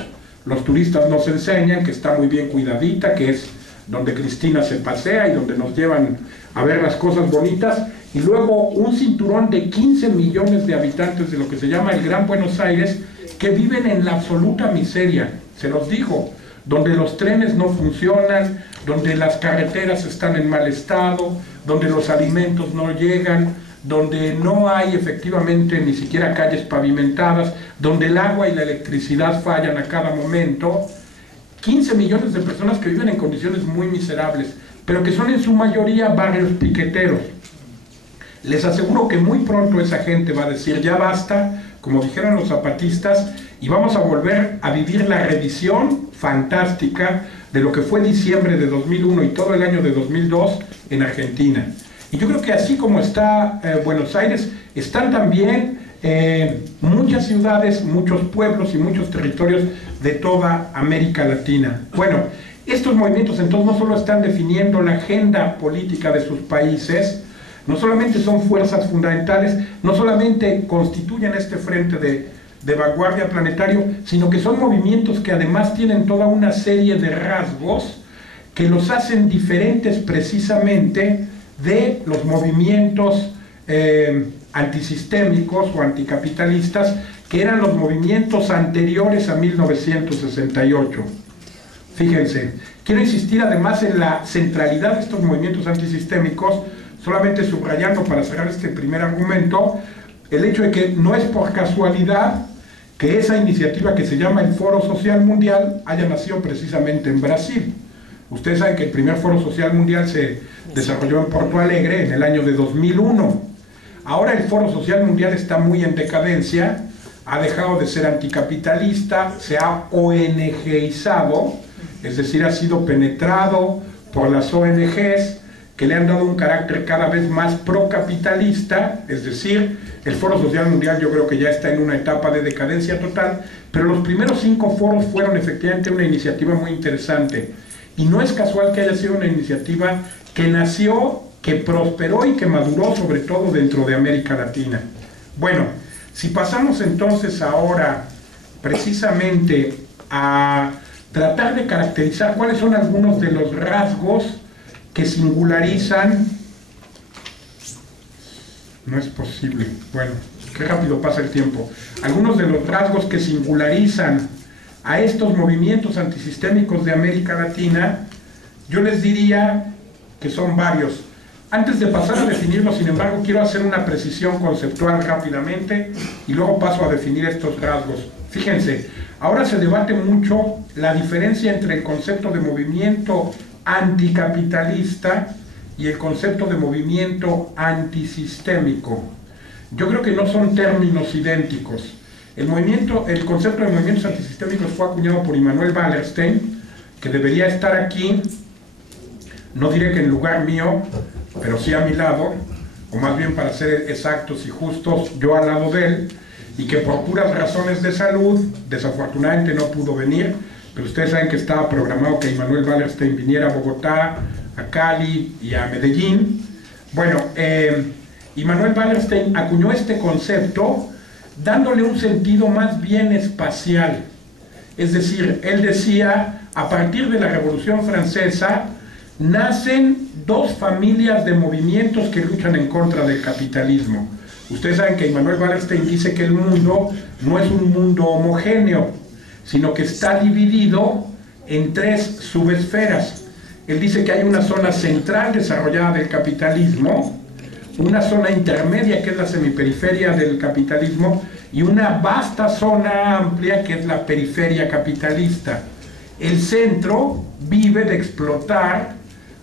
los turistas nos enseñan, que está muy bien cuidadita, que es donde Cristina se pasea y donde nos llevan a ver las cosas bonitas, y luego un cinturón de 15 millones de habitantes de lo que se llama el Gran Buenos Aires, que viven en la absoluta miseria, se los digo, donde los trenes no funcionan, donde las carreteras están en mal estado, donde los alimentos no llegan, donde no hay efectivamente ni siquiera calles pavimentadas, donde el agua y la electricidad fallan a cada momento. 15 millones de personas que viven en condiciones muy miserables, pero que son en su mayoría barrios piqueteros. Les aseguro que muy pronto esa gente va a decir ya basta, como dijeron los zapatistas, y vamos a volver a vivir la revisión fantástica de lo que fue diciembre de 2001 y todo el año de 2002 en Argentina. Y yo creo que así como está Buenos Aires, están también muchas ciudades, muchos pueblos y muchos territorios de toda América Latina. Bueno, estos movimientos entonces no solo están definiendo la agenda política de sus países, no solamente son fuerzas fundamentales, no solamente constituyen este frente de vanguardia planetario, sino que son movimientos que además tienen toda una serie de rasgos que los hacen diferentes precisamente de los movimientos antisistémicos o anticapitalistas, que eran los movimientos anteriores a 1968. Fíjense, quiero insistir además en la centralidad de estos movimientos antisistémicos, solamente subrayando para cerrar este primer argumento, el hecho de que no es por casualidad que esa iniciativa que se llama el Foro Social Mundial haya nacido precisamente en Brasil. Ustedes saben que el primer Foro Social Mundial se desarrolló en Porto Alegre en el año de 2001. Ahora el Foro Social Mundial está muy en decadencia, ha dejado de ser anticapitalista, se ha ONGizado, es decir, ha sido penetrado por las ONGs, que le han dado un carácter cada vez más procapitalista, es decir, el Foro Social Mundial yo creo que ya está en una etapa de decadencia total, pero los primeros 5 foros fueron efectivamente una iniciativa muy interesante, y no es casual que haya sido una iniciativa que nació, que prosperó y que maduró sobre todo dentro de América Latina. Bueno, si pasamos entonces ahora precisamente a tratar de caracterizar cuáles son algunos de los rasgos que singularizan, no es posible, bueno, qué rápido pasa el tiempo, algunos de los rasgos que singularizan a estos movimientos antisistémicos de América Latina, yo les diría que son varios. Antes de pasar a definirlos, sin embargo, quiero hacer una precisión conceptual rápidamente y luego paso a definir estos rasgos. Fíjense, ahora se debate mucho la diferencia entre el concepto de movimiento anticapitalista y el concepto de movimiento antisistémico. Yo creo que no son términos idénticos. El concepto de movimientos antisistémicos fue acuñado por Immanuel Wallerstein, que debería estar aquí, no diré que en lugar mío, pero sí a mi lado, o más bien para ser exactos y justos, yo al lado de él, y que por puras razones de salud, desafortunadamente no pudo venir, pero ustedes saben que estaba programado que Immanuel Wallerstein viniera a Bogotá, a Cali y a Medellín. Bueno, Immanuel Wallerstein acuñó este concepto dándole un sentido más bien espacial. Es decir, él decía, a partir de la Revolución Francesa, nacen dos familias de movimientos que luchan en contra del capitalismo. Ustedes saben que Immanuel Wallerstein dice que el mundo no es un mundo homogéneo, sino que está dividido en tres subesferas. Él dice que hay una zona central desarrollada del capitalismo, una zona intermedia que es la semiperiferia del capitalismo y una vasta zona amplia que es la periferia capitalista. El centro vive de explotar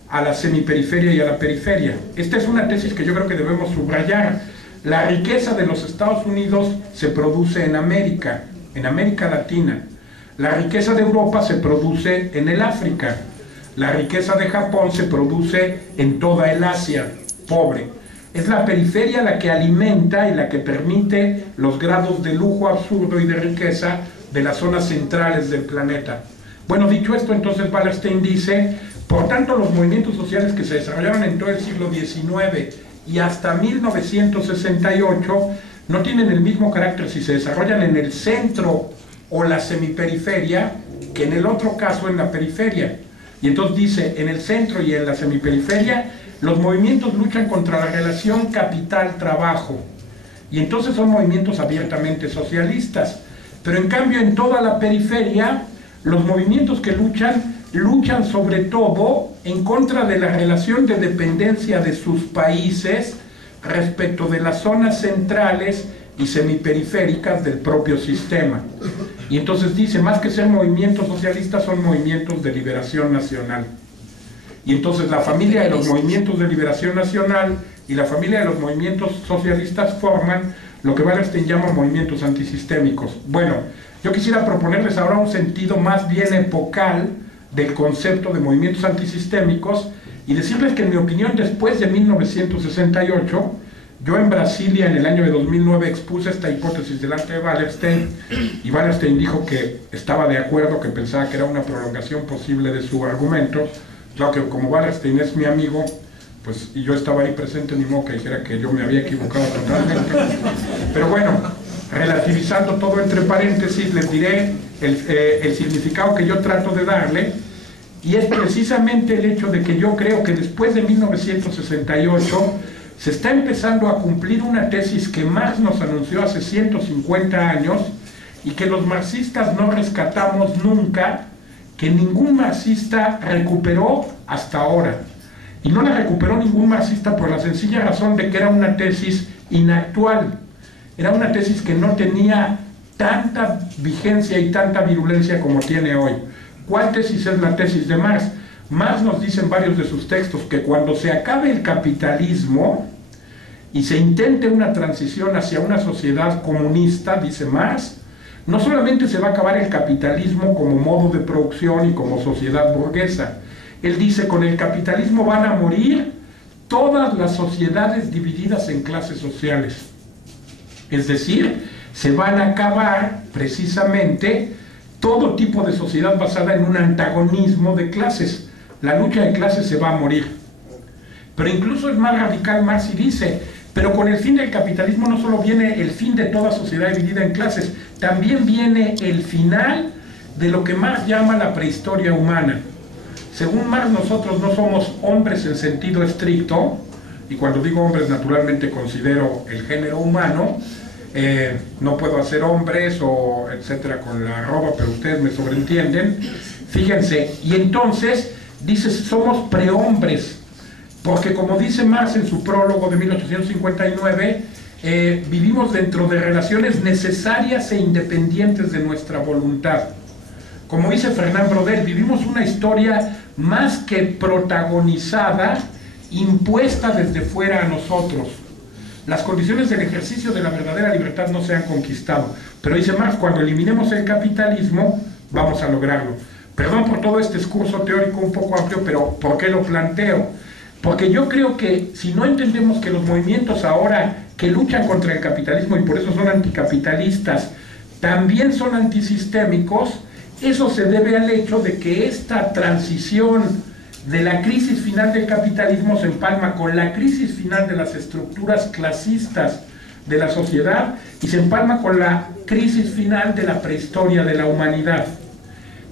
a la semiperiferia y a la periferia. Esta es una tesis que yo creo que debemos subrayar. La riqueza de los Estados Unidos se produce en América Latina. La riqueza de Europa se produce en el África. La riqueza de Japón se produce en toda el Asia pobre. Es la periferia la que alimenta y la que permite los grados de lujo absurdo y de riqueza de las zonas centrales del planeta. Bueno, dicho esto, entonces Wallerstein dice, por tanto, los movimientos sociales que se desarrollaron en todo el siglo XIX y hasta 1968 no tienen el mismo carácter si se desarrollan en el centro o la semiperiferia que en el otro caso en la periferia. Y entonces dice, en el centro y en la semiperiferia los movimientos luchan contra la relación capital-trabajo y entonces son movimientos abiertamente socialistas, pero en cambio en toda la periferia los movimientos que luchan sobre todo en contra de la relación de dependencia de sus países respecto de las zonas centrales y semiperiféricas del propio sistema. Y entonces dice, más que ser movimientos socialistas, son movimientos de liberación nacional. Y entonces la familia de los movimientos de liberación nacional y la familia de los movimientos socialistas forman lo que Wallerstein llama movimientos antisistémicos. Bueno, yo quisiera proponerles ahora un sentido más bien epocal del concepto de movimientos antisistémicos y decirles que en mi opinión después de 1968, yo en Brasilia en el año de 2009 expuse esta hipótesis delante de Wallerstein y Wallerstein dijo que estaba de acuerdo, que pensaba que era una prolongación posible de su argumento. Claro que como Wallerstein es mi amigo, pues y yo estaba ahí presente, ni modo que dijera que yo me había equivocado totalmente. Pero bueno, relativizando todo entre paréntesis, les diré el significado que yo trato de darle, y es precisamente el hecho de que yo creo que después de 1968 se está empezando a cumplir una tesis que Marx nos anunció hace 150 años y que los marxistas no rescatamos nunca, que ningún marxista recuperó hasta ahora. Y no la recuperó ningún marxista por la sencilla razón de que era una tesis inactual. Era una tesis que no tenía tanta vigencia y tanta virulencia como tiene hoy. ¿Cuál tesis es la tesis de Marx? Marx nos dice en varios de sus textos que cuando se acabe el capitalismo y se intente una transición hacia una sociedad comunista, dice Marx, no solamente se va a acabar el capitalismo como modo de producción y como sociedad burguesa. Él dice, con el capitalismo van a morir todas las sociedades divididas en clases sociales. Es decir, se van a acabar precisamente todo tipo de sociedad basada en un antagonismo de clases. La lucha de clases se va a morir. Pero incluso es más radical Marx y dice, pero con el fin del capitalismo no solo viene el fin de toda sociedad dividida en clases, también viene el final de lo que Marx llama la prehistoria humana. Según Marx, nosotros no somos hombres en sentido estricto, y cuando digo hombres naturalmente considero el género humano. No puedo hacer hombres o etcétera con la arroba, pero ustedes me sobreentienden. Fíjense, y entonces dice, somos prehombres, porque como dice Marx en su prólogo de 1859, vivimos dentro de relaciones necesarias e independientes de nuestra voluntad. Como dice Fernand Braudel, vivimos una historia más que protagonizada, impuesta desde fuera a nosotros. Las condiciones del ejercicio de la verdadera libertad no se han conquistado. Pero dice Marx, cuando eliminemos el capitalismo, vamos a lograrlo. Perdón por todo este discurso teórico un poco amplio, pero ¿por qué lo planteo? Porque yo creo que si no entendemos que los movimientos ahora que luchan contra el capitalismo y por eso son anticapitalistas, también son antisistémicos, Eso se debe al hecho de que esta transición de la crisis final del capitalismo se empalma con la crisis final de las estructuras clasistas de la sociedad y se empalma con la crisis final de la prehistoria de la humanidad.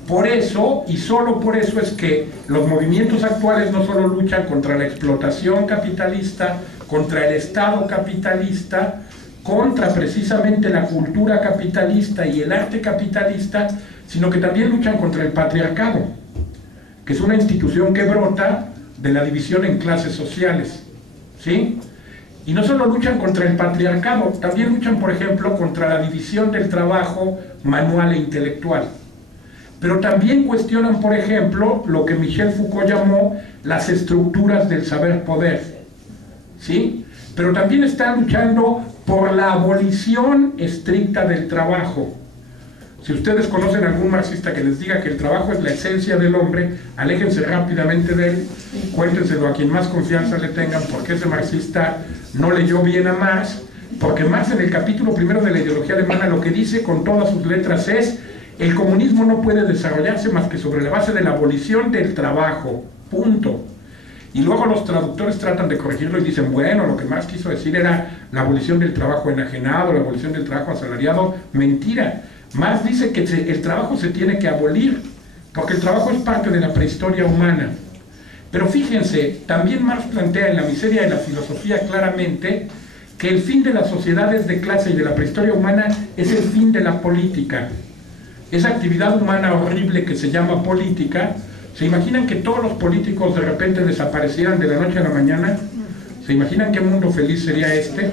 Por eso, y solo por eso, es que los movimientos actuales no solo luchan contra la explotación capitalista, contra el Estado capitalista, contra precisamente la cultura capitalista y el arte capitalista, sino que también luchan contra el patriarcado, que es una institución que brota de la división en clases sociales, ¿sí? Y no solo luchan contra el patriarcado, también luchan, por ejemplo, contra la división del trabajo manual e intelectual. Pero también cuestionan, por ejemplo, lo que Michel Foucault llamó las estructuras del saber-poder, ¿sí? Pero también están luchando por la abolición estricta del trabajo. Si ustedes conocen a algún marxista que les diga que el trabajo es la esencia del hombre, aléjense rápidamente de él, cuéntenselo a quien más confianza le tengan, porque ese marxista no leyó bien a Marx, porque Marx en el capítulo primero de la ideología alemana lo que dice con todas sus letras es: el comunismo no puede desarrollarse más que sobre la base de la abolición del trabajo, punto. Y luego los traductores tratan de corregirlo y dicen, bueno, lo que Marx quiso decir era la abolición del trabajo enajenado, la abolición del trabajo asalariado. Mentira. Marx dice que el trabajo se tiene que abolir, porque el trabajo es parte de la prehistoria humana. Pero fíjense, también Marx plantea en La miseria de la filosofía claramente que el fin de las sociedades de clase y de la prehistoria humana es el fin de la política. Esa actividad humana horrible que se llama política. ¿Se imaginan que todos los políticos de repente desaparecieran de la noche a la mañana? ¿Se imaginan qué mundo feliz sería este?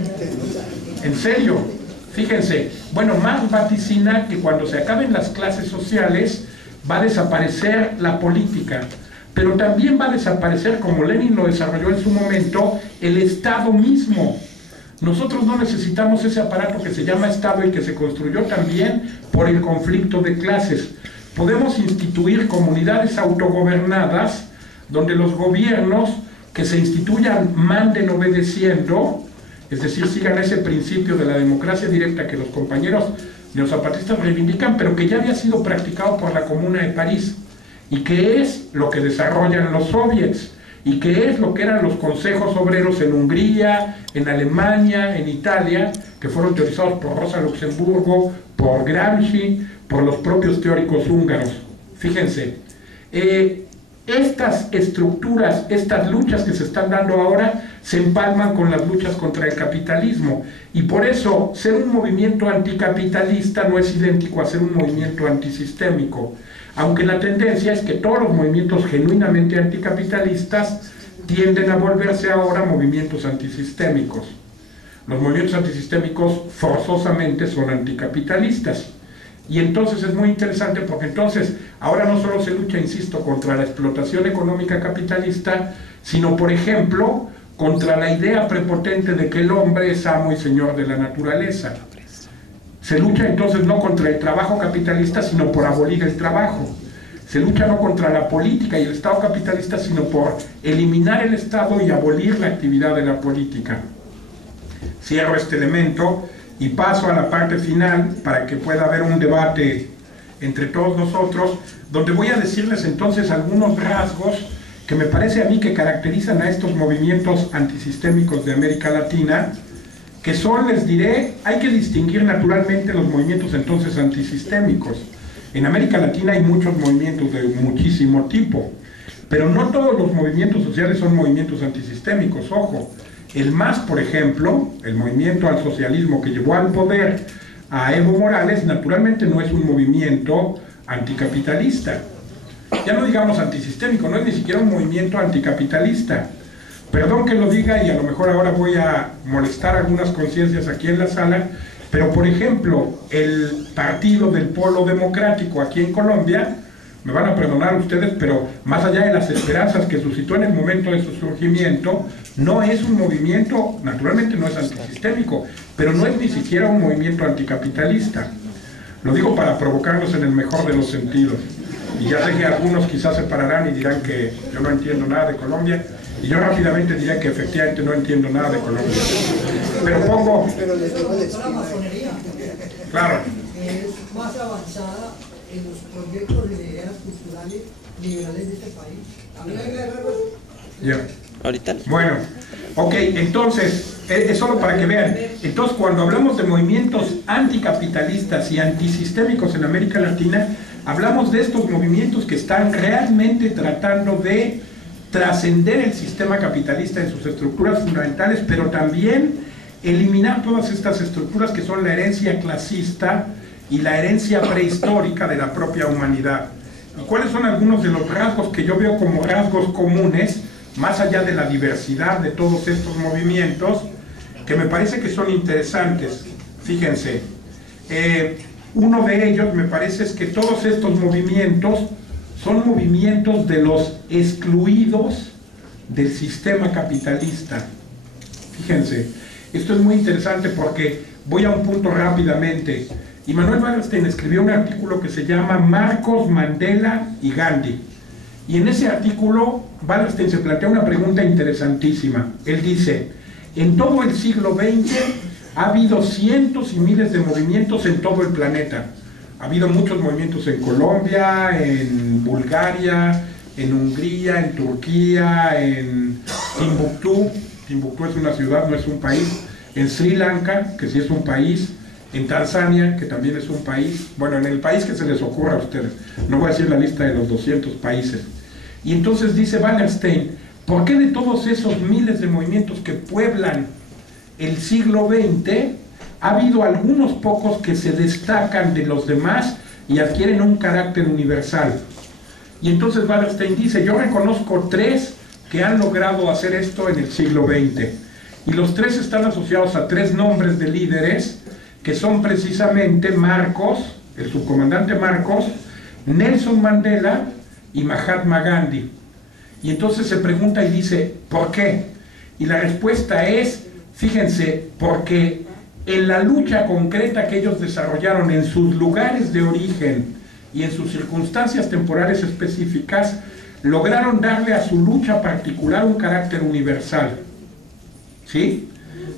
¿En serio? Fíjense, bueno, Marx vaticina que cuando se acaben las clases sociales va a desaparecer la política, pero también va a desaparecer, como Lenin lo desarrolló en su momento, el Estado mismo. Nosotros no necesitamos ese aparato que se llama Estado y que se construyó también por el conflicto de clases. Podemos instituir comunidades autogobernadas donde los gobiernos que se instituyan manden obedeciendo, es decir, sigan ese principio de la democracia directa que los compañeros neozapatistas reivindican, pero que ya había sido practicado por la Comuna de París, y que es lo que desarrollan los soviets, y que es lo que eran los consejos obreros en Hungría, en Alemania, en Italia, que fueron teorizados por Rosa Luxemburgo, por Gramsci, por los propios teóricos húngaros. Fíjense, estas estructuras, estas luchas que se están dando ahora, se empalman con las luchas contra el capitalismo, y por eso ser un movimiento anticapitalista no es idéntico a ser un movimiento antisistémico, aunque la tendencia es que todos los movimientos genuinamente anticapitalistas tienden a volverse ahora movimientos antisistémicos. Los movimientos antisistémicos forzosamente son anticapitalistas. Y entonces es muy interesante porque entonces ahora no solo se lucha, insisto, contra la explotación económica capitalista, sino, por ejemplo, contra la idea prepotente de que el hombre es amo y señor de la naturaleza. Se lucha entonces no contra el trabajo capitalista, sino por abolir el trabajo. Se lucha no contra la política y el Estado capitalista, sino por eliminar el Estado y abolir la actividad de la política. Cierro este elemento y paso a la parte final para que pueda haber un debate entre todos nosotros, donde voy a decirles entonces algunos rasgos que me parece a mí que caracterizan a estos movimientos antisistémicos de América Latina, que son, les diré, hay que distinguir naturalmente los movimientos entonces antisistémicos. En América Latina hay muchos movimientos de muchísimo tipo, pero no todos los movimientos sociales son movimientos antisistémicos, ojo. El MAS, por ejemplo, el movimiento al socialismo que llevó al poder a Evo Morales, naturalmente no es un movimiento anticapitalista. Ya no digamos antisistémico, no es ni siquiera un movimiento anticapitalista. Perdón que lo diga y a lo mejor ahora voy a molestar algunas conciencias aquí en la sala, pero por ejemplo, el Partido del Polo Democrático aquí en Colombia, me van a perdonar ustedes, pero más allá de las esperanzas que suscitó en el momento de su surgimiento, no es un movimiento, naturalmente no es antisistémico, pero no es ni siquiera un movimiento anticapitalista. Lo digo para provocarlos en el mejor de los sentidos. Y ya sé que algunos quizás se pararán y dirán que yo no entiendo nada de Colombia, y yo rápidamente diré que efectivamente no entiendo nada de Colombia. Pero pongo... Pero les digo el estilo. Claro. Es más avanzada en los proyectos de ideas culturales liberales de este país. Ya. Ahorita. Bueno, ok, entonces, es solo para que vean. Entonces, cuando hablamos de movimientos anticapitalistas y antisistémicos en América Latina, hablamos de estos movimientos que están realmente tratando de trascender el sistema capitalista en sus estructuras fundamentales, pero también eliminar todas estas estructuras que son la herencia clasista y la herencia prehistórica de la propia humanidad. ¿Y cuáles son algunos de los rasgos que yo veo como rasgos comunes, más allá de la diversidad de todos estos movimientos, que me parece que son interesantes? Fíjense, uno de ellos me parece es que todos estos movimientos son movimientos de los excluidos del sistema capitalista. Fíjense, esto es muy interesante porque voy a un punto rápidamente. Immanuel Wallerstein escribió un artículo que se llama Marcos, Mandela y Gandhi. Y en ese artículo, Wallerstein se plantea una pregunta interesantísima. Él dice, en todo el siglo XX ha habido cientos y miles de movimientos en todo el planeta. Ha habido muchos movimientos en Colombia, en Bulgaria, en Hungría, en Turquía, en Timbuktu. Timbuktu es una ciudad, no es un país. En Sri Lanka, que sí es un país. En Tanzania, que también es un país. Bueno, en el país que se les ocurra a ustedes. No voy a decir la lista de los 200 países. Y entonces dice Wallerstein, ¿por qué de todos esos miles de movimientos que pueblan el siglo XX, ha habido algunos pocos que se destacan de los demás y adquieren un carácter universal? Y entonces Wallerstein dice, yo reconozco 3 que han logrado hacer esto en el siglo XX. Y los 3 están asociados a 3 nombres de líderes, que son precisamente Marcos, el subcomandante Marcos, Nelson Mandela y Mahatma Gandhi. Y entonces se pregunta y dice, ¿por qué? Y la respuesta es, fíjense, porque en la lucha concreta que ellos desarrollaron en sus lugares de origen y en sus circunstancias temporales específicas, lograron darle a su lucha particular un carácter universal. ¿Sí?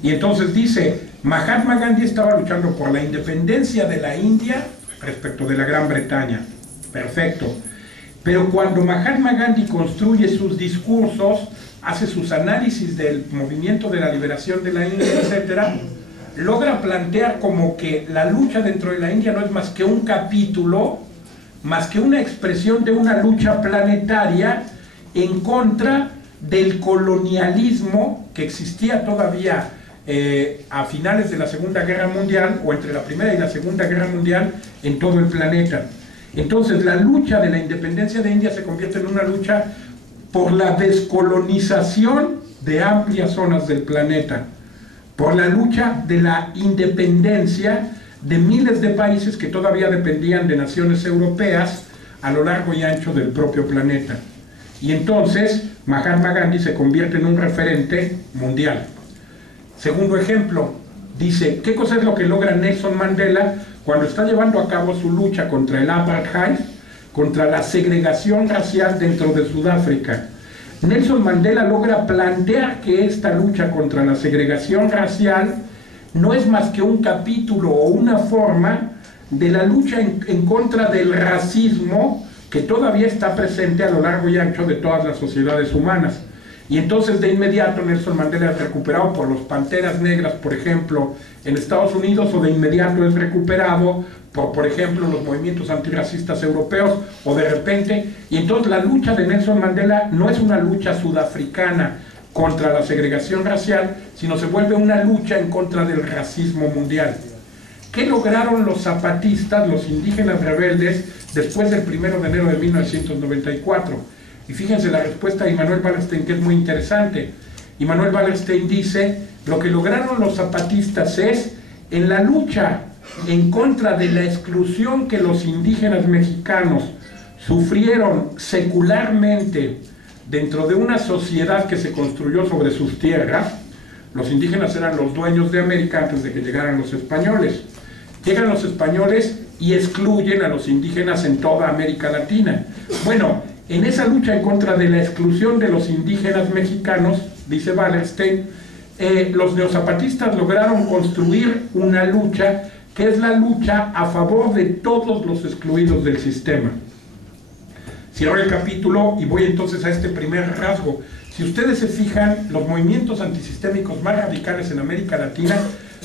Y entonces dice, Mahatma Gandhi estaba luchando por la independencia de la India respecto de la Gran Bretaña. Perfecto. Pero cuando Mahatma Gandhi construye sus discursos, hace sus análisis del movimiento de la liberación de la India, etc., logra plantear como que la lucha dentro de la India no es más que un capítulo, más que una expresión de una lucha planetaria en contra del colonialismo que existía todavía a finales de la Segunda Guerra Mundial, o entre la Primera y la Segunda Guerra Mundial, en todo el planeta. Entonces la lucha de la independencia de India se convierte en una lucha por la descolonización de amplias zonas del planeta, por la lucha de la independencia de miles de países que todavía dependían de naciones europeas a lo largo y ancho del propio planeta. Y entonces Mahatma Gandhi se convierte en un referente mundial. Segundo ejemplo, dice, ¿qué cosa es lo que logra Nelson Mandela cuando está llevando a cabo su lucha contra el apartheid, contra la segregación racial dentro de Sudáfrica? Nelson Mandela logra plantear que esta lucha contra la segregación racial no es más que un capítulo o una forma de la lucha en contra del racismo que todavía está presente a lo largo y ancho de todas las sociedades humanas. Y entonces de inmediato Nelson Mandela es recuperado por los Panteras Negras, por ejemplo, en Estados Unidos, o de inmediato es recuperado por ejemplo, los movimientos antirracistas europeos, o de repente, y entonces la lucha de Nelson Mandela no es una lucha sudafricana contra la segregación racial, sino se vuelve una lucha en contra del racismo mundial. ¿Qué lograron los zapatistas, los indígenas rebeldes, después del 1 de enero de 1994? Y fíjense la respuesta de Immanuel Wallerstein, que es muy interesante. Immanuel Wallerstein dice, lo que lograron los zapatistas es, en la lucha en contra de la exclusión que los indígenas mexicanos sufrieron secularmente dentro de una sociedad que se construyó sobre sus tierras. Los indígenas eran los dueños de América antes de que llegaran los españoles. Llegan los españoles y excluyen a los indígenas en toda América Latina. Bueno, en esa lucha en contra de la exclusión de los indígenas mexicanos, dice Wallerstein, los neozapatistas lograron construir una lucha que es la lucha a favor de todos los excluidos del sistema. Cierro el capítulo y voy entonces a este primer rasgo. Si ustedes se fijan, los movimientos antisistémicos más radicales en América Latina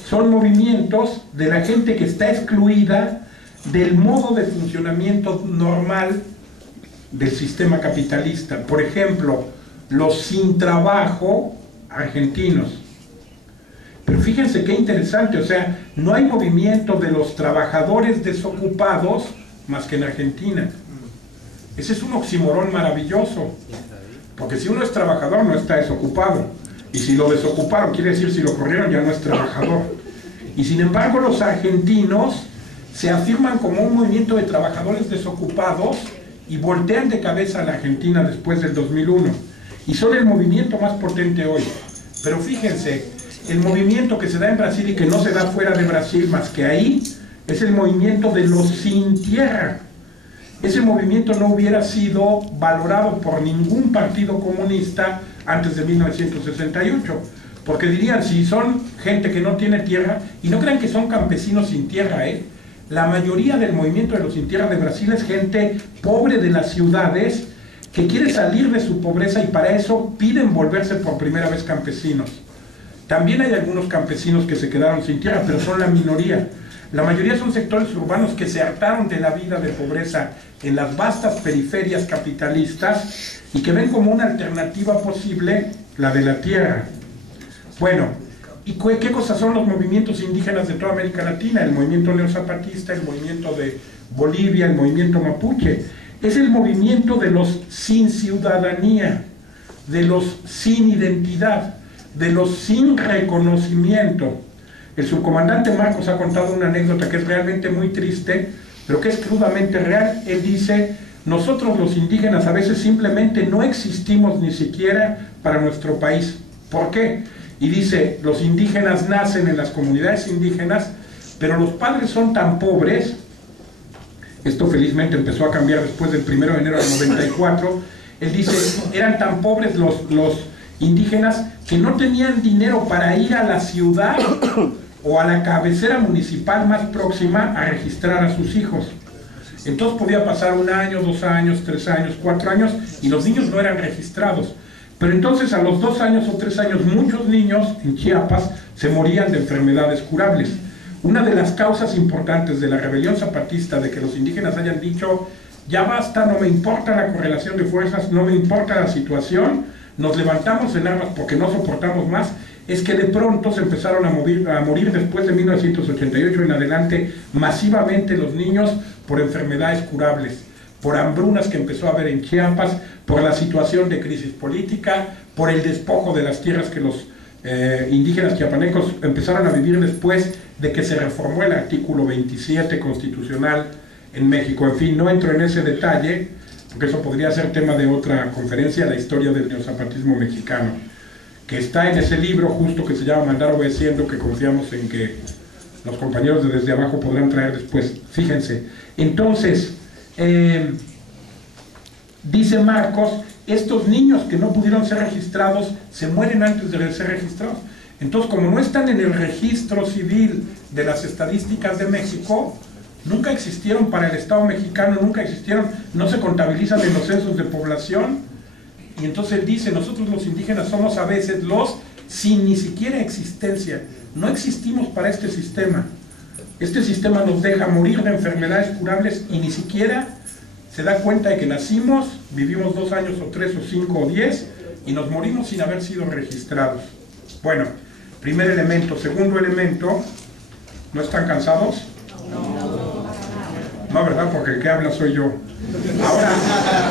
son movimientos de la gente que está excluida del modo de funcionamiento normal del sistema capitalista. Por ejemplo, los sin trabajo argentinos. Pero fíjense qué interesante, o sea, no hay movimiento de los trabajadores desocupados más que en Argentina. Ese es un oxímoron maravilloso, porque si uno es trabajador no está desocupado, y si lo desocuparon, quiere decir si lo corrieron ya no es trabajador. Y sin embargo los argentinos se afirman como un movimiento de trabajadores desocupados y voltean de cabeza a la Argentina después del 2001, y son el movimiento más potente hoy. Pero fíjense, el movimiento que se da en Brasil y que no se da fuera de Brasil más que ahí, es el movimiento de los sin tierra. Ese movimiento no hubiera sido valorado por ningún partido comunista antes de 1968, porque dirían, si son gente que no tiene tierra, y no crean que son campesinos sin tierra, la mayoría del movimiento de los sin tierra de Brasil es gente pobre de las ciudades que quiere salir de su pobreza y para eso piden volverse por primera vez campesinos. También hay algunos campesinos que se quedaron sin tierra, pero son la minoría. La mayoría son sectores urbanos que se hartaron de la vida de pobreza en las vastas periferias capitalistas y que ven como una alternativa posible la de la tierra. Bueno, ¿y qué cosas son los movimientos indígenas de toda América Latina? El movimiento neozapatista, el movimiento de Bolivia, el movimiento mapuche. Es el movimiento de los sin ciudadanía, de los sin identidad, de los sin reconocimiento. El subcomandante Marcos ha contado una anécdota que es realmente muy triste, pero que es crudamente real. Él dice, nosotros los indígenas a veces simplemente no existimos ni siquiera para nuestro país. ¿Por qué? Y dice, los indígenas nacen en las comunidades indígenas, pero los padres son tan pobres, esto felizmente empezó a cambiar después del 1 de enero del 94, él dice, eran tan pobres los indígenas que no tenían dinero para ir a la ciudad o a la cabecera municipal más próxima a registrar a sus hijos. Entonces podía pasar 1 año, 2 años, 3 años, 4 años y los niños no eran registrados. Pero entonces a los 2 años o 3 años muchos niños en Chiapas se morían de enfermedades curables. Una de las causas importantes de la rebelión zapatista, de que los indígenas hayan dicho ya basta, no me importa la correlación de fuerzas, no me importa la situación, nos levantamos en armas porque no soportamos más, es que de pronto se empezaron a morir después de 1988 en adelante masivamente los niños por enfermedades curables, por hambrunas que empezó a haber en Chiapas, por la situación de crisis política, por el despojo de las tierras que los indígenas chiapanecos empezaron a vivir después de que se reformó el artículo 27 constitucional en México. En fin, no entro en ese detalle, porque eso podría ser tema de otra conferencia, la historia del neozapatismo mexicano, que está en ese libro justo que se llama Mandar Obedeciendo, que confiamos en que los compañeros de Desde Abajo podrán traer después. Fíjense, entonces, dice Marcos, estos niños que no pudieron ser registrados se mueren antes de ser registrados. Entonces, como no están en el registro civil de las estadísticas de México, nunca existieron para el Estado mexicano, nunca existieron, no se contabilizan en los censos de población. Y entonces él dice, nosotros los indígenas somos a veces los sin ni siquiera existencia, no existimos para este sistema. Este sistema nos deja morir de enfermedades curables y ni siquiera se da cuenta de que nacimos, vivimos 2 años o 3 o 5 o 10 y nos morimos sin haber sido registrados. Bueno, primer elemento. Segundo elemento, ¿no están cansados? No, ¿verdad? Porque el que habla soy yo. Ahora,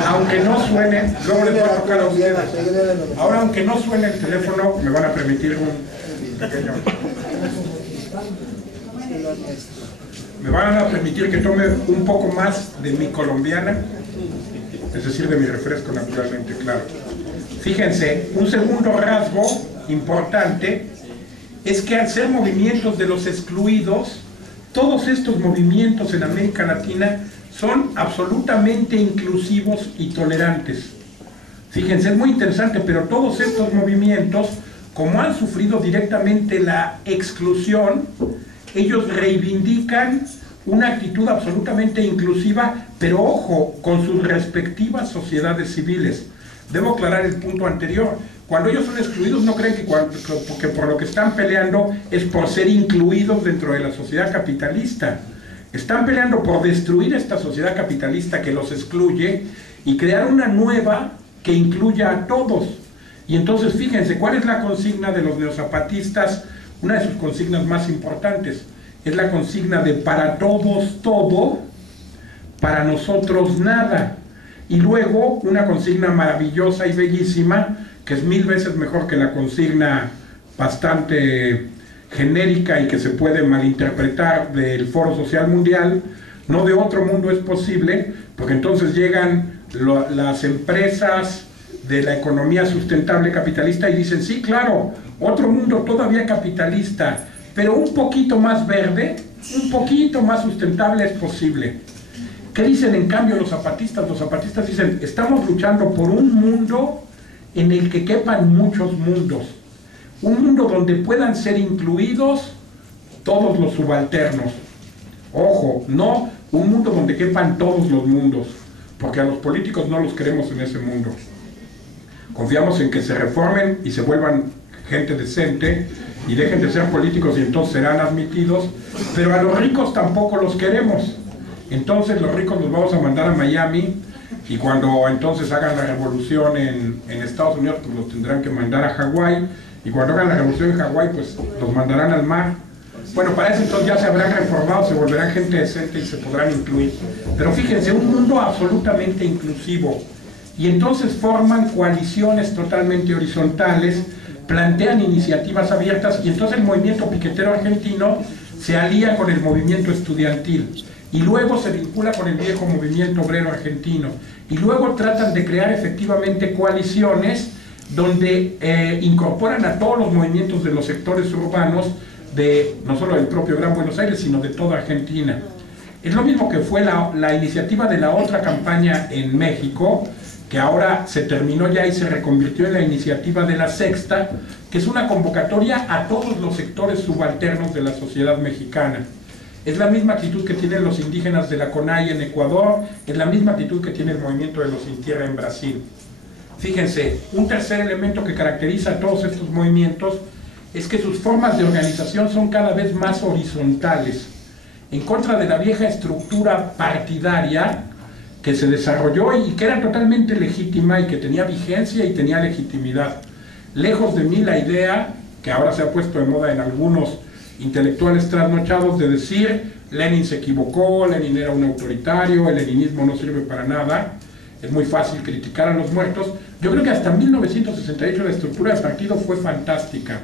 aunque no suene, luego les voy a tocar a ustedes. Ahora, aunque no suene el teléfono, me van a permitir un pequeño... Me van a permitir que tome un poco más de mi colombiana, es decir, de mi refresco, naturalmente, claro. Fíjense, un segundo rasgo importante es que al ser movimientos de los excluidos, todos estos movimientos en América Latina son absolutamente inclusivos y tolerantes. Fíjense, es muy interesante, pero todos estos movimientos, como han sufrido directamente la exclusión, ellos reivindican una actitud absolutamente inclusiva, pero ojo, con sus respectivas sociedades civiles. Debo aclarar el punto anterior. Cuando ellos son excluidos, no creen que por lo que están peleando es por ser incluidos dentro de la sociedad capitalista. Están peleando por destruir esta sociedad capitalista que los excluye y crear una nueva que incluya a todos. Y entonces fíjense, ¿cuál es la consigna de los neozapatistas? Una de sus consignas más importantes es la consigna de para todos todo, para nosotros nada. Y luego una consigna maravillosa y bellísima, que es 1000 veces mejor que la consigna bastante genérica y que se puede malinterpretar del Foro Social Mundial: no de otro mundo es posible, porque entonces llegan las empresas de la economía sustentable capitalista y dicen, sí, claro, otro mundo todavía capitalista, pero un poquito más verde, un poquito más sustentable es posible. ¿Qué dicen en cambio los zapatistas? Los zapatistas dicen, estamos luchando por un mundo en el que quepan muchos mundos, un mundo donde puedan ser incluidos todos los subalternos. Ojo, no un mundo donde quepan todos los mundos, porque a los políticos no los queremos en ese mundo. Confiamos en que se reformen y se vuelvan gente decente y dejen de ser políticos y entonces serán admitidos, pero a los ricos tampoco los queremos. Entonces los ricos los vamos a mandar a Miami, y cuando entonces hagan la revolución en Estados Unidos, pues los tendrán que mandar a Hawái, y cuando hagan la revolución en Hawái, pues los mandarán al mar. Bueno, para eso entonces ya se habrán reformado, se volverán gente decente y se podrán incluir. Pero fíjense, un mundo absolutamente inclusivo. Y entonces forman coaliciones totalmente horizontales, plantean iniciativas abiertas, y entonces el movimiento piquetero argentino se alía con el movimiento estudiantil, y luego se vincula con el viejo movimiento obrero argentino, y luego tratan de crear efectivamente coaliciones donde incorporan a todos los movimientos de los sectores urbanos, no solo del propio Gran Buenos Aires, sino de toda Argentina. Es lo mismo que fue la iniciativa de la otra campaña en México, que ahora se terminó ya y se reconvirtió en la iniciativa de la Sexta, que es una convocatoria a todos los sectores subalternos de la sociedad mexicana. Es la misma actitud que tienen los indígenas de la CONAI en Ecuador, es la misma actitud que tiene el movimiento de los Sin Tierra en Brasil. Fíjense, un tercer elemento que caracteriza a todos estos movimientos es que sus formas de organización son cada vez más horizontales, en contra de la vieja estructura partidaria que se desarrolló y que era totalmente legítima y que tenía vigencia y tenía legitimidad. Lejos de mí la idea, que ahora se ha puesto de moda en algunos intelectuales trasnochados, de decir Lenin se equivocó, Lenin era un autoritario, el leninismo no sirve para nada. Es muy fácil criticar a los muertos. Yo creo que hasta 1968 la estructura del partido fue fantástica.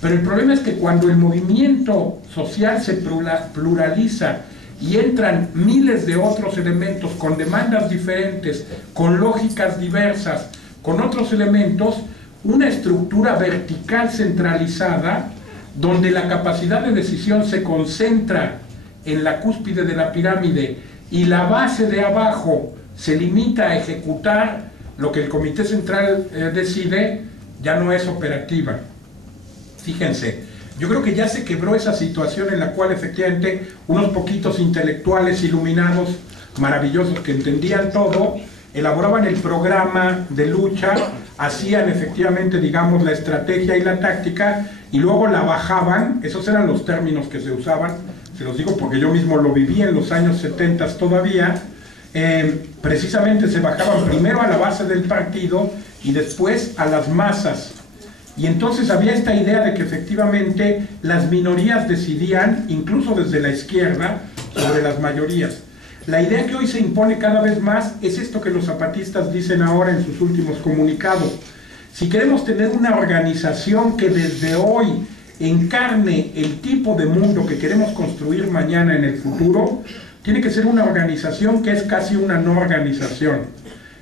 Pero el problema es que cuando el movimiento social se pluraliza y entran miles de otros elementos con demandas diferentes, con lógicas diversas, con otros elementos, una estructura vertical centralizada, donde la capacidad de decisión se concentra en la cúspide de la pirámide y la base de abajo se limita a ejecutar lo que el Comité Central decide, ya no es operativa. Fíjense, yo creo que ya se quebró esa situación en la cual efectivamente unos poquitos intelectuales iluminados, maravillosos, que entendían todo, elaboraban el programa de lucha, hacían efectivamente, digamos, la estrategia y la táctica, y luego la bajaban. Esos eran los términos que se usaban, se los digo porque yo mismo lo viví en los años 70 todavía. Precisamente se bajaban primero a la base del partido y después a las masas. Y entonces había esta idea de que efectivamente las minorías decidían, incluso desde la izquierda, sobre las mayorías. La idea que hoy se impone cada vez más es esto que los zapatistas dicen ahora en sus últimos comunicados. Si queremos tener una organización que desde hoy encarne el tipo de mundo que queremos construir mañana en el futuro, tiene que ser una organización que es casi una no organización.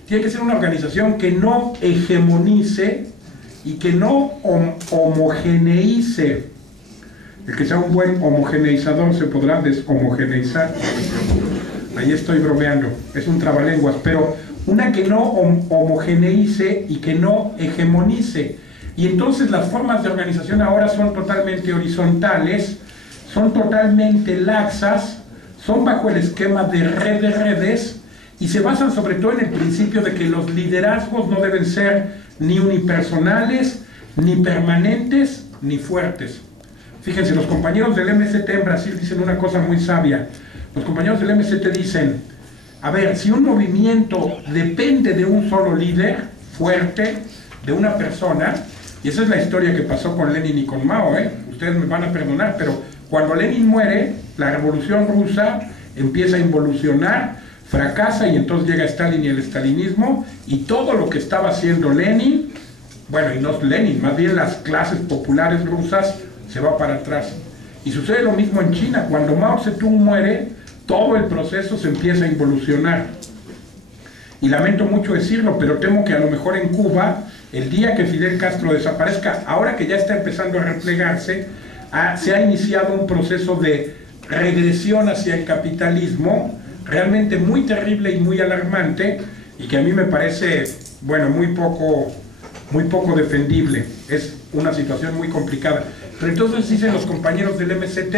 Tiene que ser una organización que no hegemonice y que no homogeneice. El que sea un buen homogeneizador se podrá deshomogeneizar. Ahí estoy bromeando, es un trabalenguas, pero una que no homogeneice y que no hegemonice. Y entonces las formas de organización ahora son totalmente horizontales, son totalmente laxas, son bajo el esquema de red de redes y se basan sobre todo en el principio de que los liderazgos no deben ser ni unipersonales, ni permanentes, ni fuertes. Fíjense, los compañeros del MST en Brasil dicen una cosa muy sabia. Los compañeros del MST dicen, a ver, si un movimiento depende de un solo líder fuerte, de una persona, y esa es la historia que pasó con Lenin y con Mao, ustedes me van a perdonar, pero cuando Lenin muere, la revolución rusa empieza a involucionar, fracasa y entonces llega Stalin y el stalinismo, y todo lo que estaba haciendo Lenin, bueno, y no Lenin, más bien las clases populares rusas, se va para atrás. Y sucede lo mismo en China, cuando Mao Zedong muere, todo el proceso se empieza a involucionar. Y lamento mucho decirlo, pero temo que a lo mejor en Cuba, el día que Fidel Castro desaparezca, ahora que ya está empezando a replegarse, se ha iniciado un proceso de regresión hacia el capitalismo, realmente muy terrible y muy alarmante, y que a mí me parece, bueno, muy poco defendible. Es una situación muy complicada. Pero entonces dicen los compañeros del MST,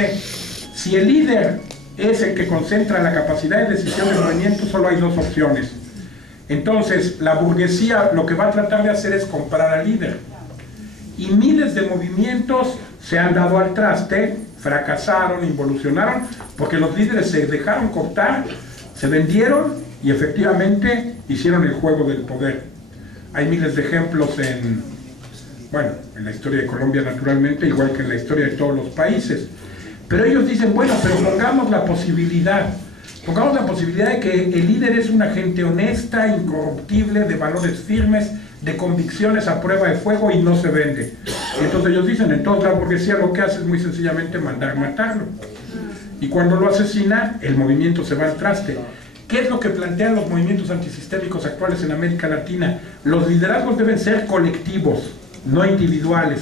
si el líder es el que concentra la capacidad de decisión del movimiento, solo hay dos opciones. Entonces, la burguesía lo que va a tratar de hacer es comprar al líder. Y miles de movimientos se han dado al traste, fracasaron, involucionaron, porque los líderes se dejaron cortar, se vendieron y efectivamente hicieron el juego del poder. Hay miles de ejemplos en la historia de Colombia naturalmente, igual que en la historia de todos los países. Pero ellos dicen, bueno, pero pongamos la posibilidad de que el líder es una gente honesta, incorruptible, de valores firmes, de convicciones a prueba de fuego y no se vende. Y entonces ellos dicen, entonces la burguesía lo que hace es muy sencillamente mandar matarlo. Y cuando lo asesina, el movimiento se va al traste. ¿Qué es lo que plantean los movimientos antisistémicos actuales en América Latina? Los liderazgos deben ser colectivos, no individuales.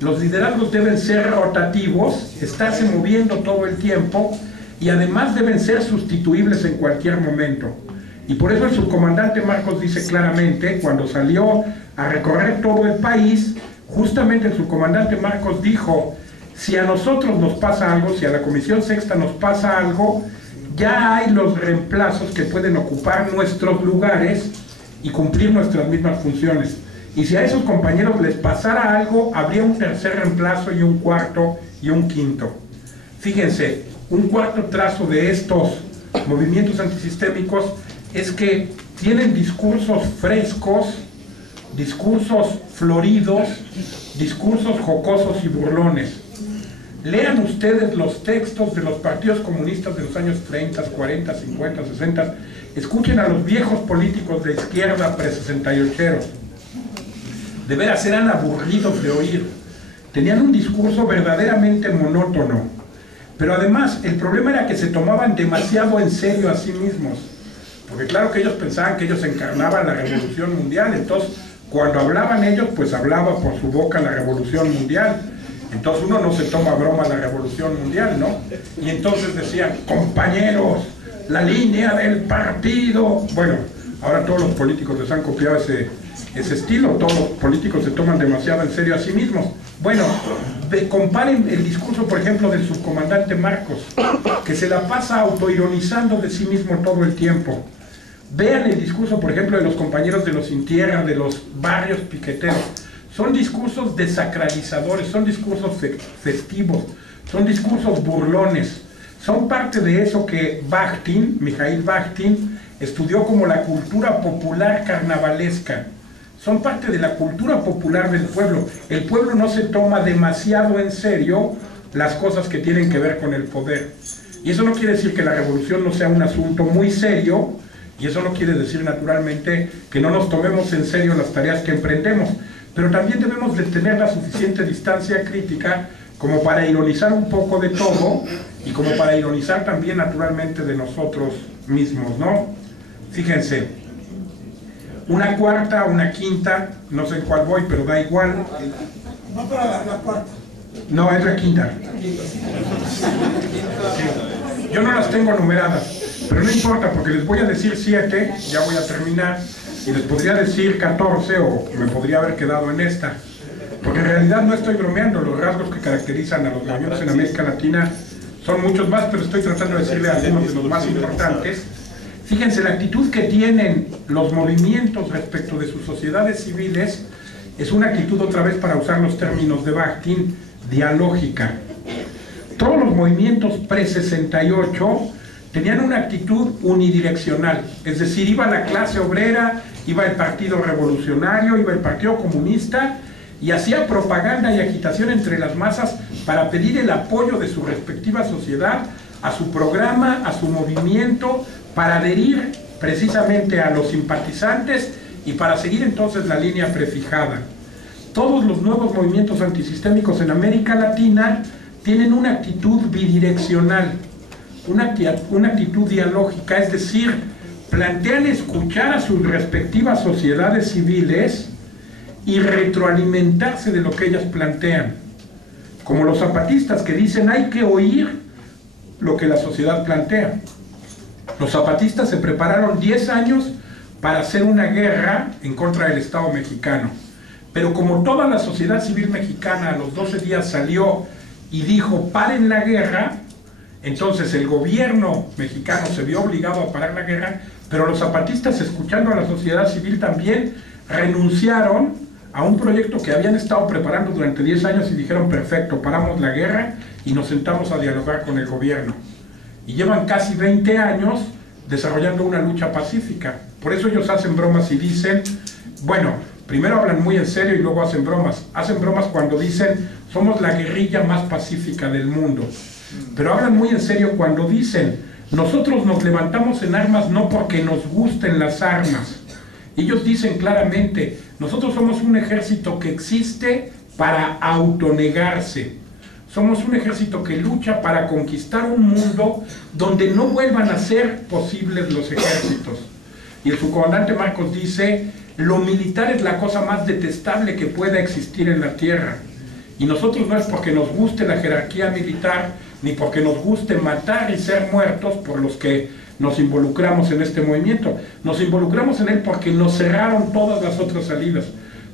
Los liderazgos deben ser rotativos, estarse moviendo todo el tiempo y además deben ser sustituibles en cualquier momento. Y por eso el subcomandante Marcos dice claramente, cuando salió a recorrer todo el país, justamente el subcomandante Marcos dijo, si a nosotros nos pasa algo, si a la Comisión Sexta nos pasa algo, ya hay los reemplazos que pueden ocupar nuestros lugares y cumplir nuestras mismas funciones. Y si a esos compañeros les pasara algo, habría un tercer reemplazo y un cuarto y un quinto. Fíjense, un cuarto trazo de estos movimientos antisistémicos es que tienen discursos frescos, discursos floridos, discursos jocosos y burlones. Lean ustedes los textos de los partidos comunistas de los años 30, 40, 50, 60. Escuchen a los viejos políticos de izquierda pre-68. De veras eran aburridos de oír. Tenían un discurso verdaderamente monótono. Pero además, el problema era que se tomaban demasiado en serio a sí mismos. Porque claro que ellos pensaban que ellos encarnaban la revolución mundial. Entonces, cuando hablaban ellos, pues hablaba por su boca la revolución mundial. Entonces uno no se toma broma la revolución mundial, ¿no? Y entonces decían, compañeros, la línea del partido. Bueno, ahora todos los políticos les han copiado ese estilo, todos los políticos se toman demasiado en serio a sí mismos. Bueno, comparen el discurso, por ejemplo, del subcomandante Marcos, que se la pasa autoironizando de sí mismo todo el tiempo. Vean el discurso, por ejemplo, de los compañeros de los Sin Tierra, de los barrios piqueteros. Son discursos desacralizadores, son discursos festivos, son discursos burlones. Son parte de eso que Mikhail Bakhtin, estudió como la cultura popular carnavalesca. Son parte de la cultura popular del pueblo. El pueblo no se toma demasiado en serio las cosas que tienen que ver con el poder. Y eso no quiere decir que la revolución no sea un asunto muy serio, y eso no quiere decir naturalmente que no nos tomemos en serio las tareas que emprendemos. Pero también debemos de tener la suficiente distancia crítica como para ironizar un poco de todo y como para ironizar también naturalmente de nosotros mismos, ¿no? Fíjense, una cuarta, una quinta, no sé en cuál voy, pero da igual. No para la cuarta. No, es la quinta. Sí. Yo no las tengo numeradas, pero no importa porque les voy a decir 7, ya voy a terminar. Y les podría decir 14 o me podría haber quedado en esta. Porque en realidad no estoy bromeando, los rasgos que caracterizan a los movimientos en América Latina son muchos más, pero estoy tratando de decirle algunos de los más importantes. Fíjense, la actitud que tienen los movimientos respecto de sus sociedades civiles es una actitud, otra vez para usar los términos de Bakhtin, dialógica. Todos los movimientos pre-68 tenían una actitud unidireccional, es decir, iba la clase obrera, iba el Partido Revolucionario, iba el Partido Comunista y hacía propaganda y agitación entre las masas para pedir el apoyo de su respectiva sociedad a su programa, a su movimiento, para adherir precisamente a los simpatizantes y para seguir entonces la línea prefijada. Todos los nuevos movimientos antisistémicos en América Latina tienen una actitud bidireccional, una actitud dialógica, es decir, plantean escuchar a sus respectivas sociedades civiles y retroalimentarse de lo que ellas plantean. Como los zapatistas que dicen hay que oír lo que la sociedad plantea. Los zapatistas se prepararon 10 años para hacer una guerra en contra del Estado mexicano. Pero como toda la sociedad civil mexicana a los 12 días salió y dijo paren la guerra, entonces el gobierno mexicano se vio obligado a parar la guerra, pero los zapatistas, escuchando a la sociedad civil, también renunciaron a un proyecto que habían estado preparando durante 10 años y dijeron perfecto, paramos la guerra y nos sentamos a dialogar con el gobierno. Y llevan casi 20 años desarrollando una lucha pacífica. Por eso ellos hacen bromas y dicen, bueno, primero hablan muy en serio y luego hacen bromas. Hacen bromas cuando dicen, somos la guerrilla más pacífica del mundo. Pero hablan muy en serio cuando dicen, nosotros nos levantamos en armas no porque nos gusten las armas. Ellos dicen claramente, nosotros somos un ejército que existe para autonegarse. Somos un ejército que lucha para conquistar un mundo donde no vuelvan a ser posibles los ejércitos. Y el subcomandante Marcos dice, lo militar es la cosa más detestable que pueda existir en la tierra. Y nosotros no es porque nos guste la jerarquía militar, ni porque nos guste matar y ser muertos por los que nos involucramos en este movimiento. Nos involucramos en él porque nos cerraron todas las otras salidas.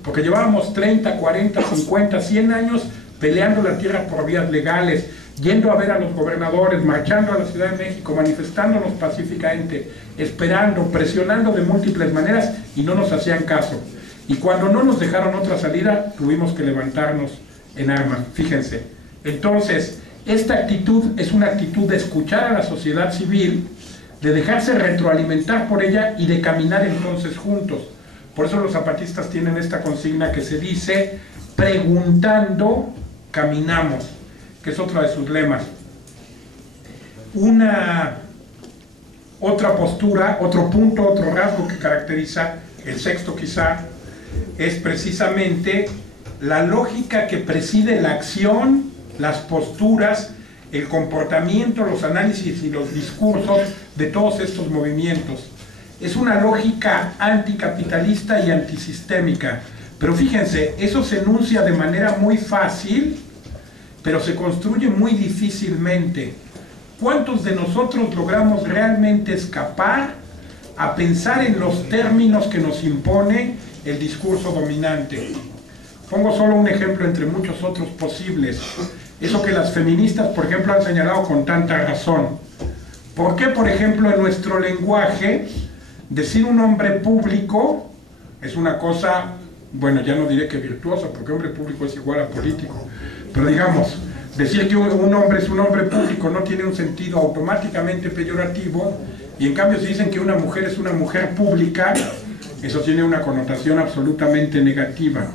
Porque llevábamos 30, 40, 50, 100 años peleando la tierra por vías legales, yendo a ver a los gobernadores, marchando a la Ciudad de México, manifestándonos pacíficamente, esperando, presionando de múltiples maneras y no nos hacían caso. Y cuando no nos dejaron otra salida, tuvimos que levantarnos en armas. Fíjense. Entonces, esta actitud es una actitud de escuchar a la sociedad civil, de dejarse retroalimentar por ella y de caminar entonces juntos. Por eso los zapatistas tienen esta consigna que se dice, preguntando, caminamos, que es otro de sus lemas. Otra postura, otro punto, otro rasgo que caracteriza el sexto quizá, es precisamente la lógica que preside la acción, las posturas, el comportamiento, los análisis y los discursos de todos estos movimientos. Es una lógica anticapitalista y antisistémica. Pero fíjense, eso se enuncia de manera muy fácil, pero se construye muy difícilmente. ¿Cuántos de nosotros logramos realmente escapar a pensar en los términos que nos impone el discurso dominante? Pongo solo un ejemplo entre muchos otros posibles. Eso que las feministas, por ejemplo, han señalado con tanta razón. ¿Por qué, por ejemplo, en nuestro lenguaje, decir un hombre público es una cosa, bueno, ya no diré que virtuosa, porque hombre público es igual a político, pero digamos, decir que un hombre es un hombre público no tiene un sentido automáticamente peyorativo, y en cambio si dicen que una mujer es una mujer pública, eso tiene una connotación absolutamente negativa.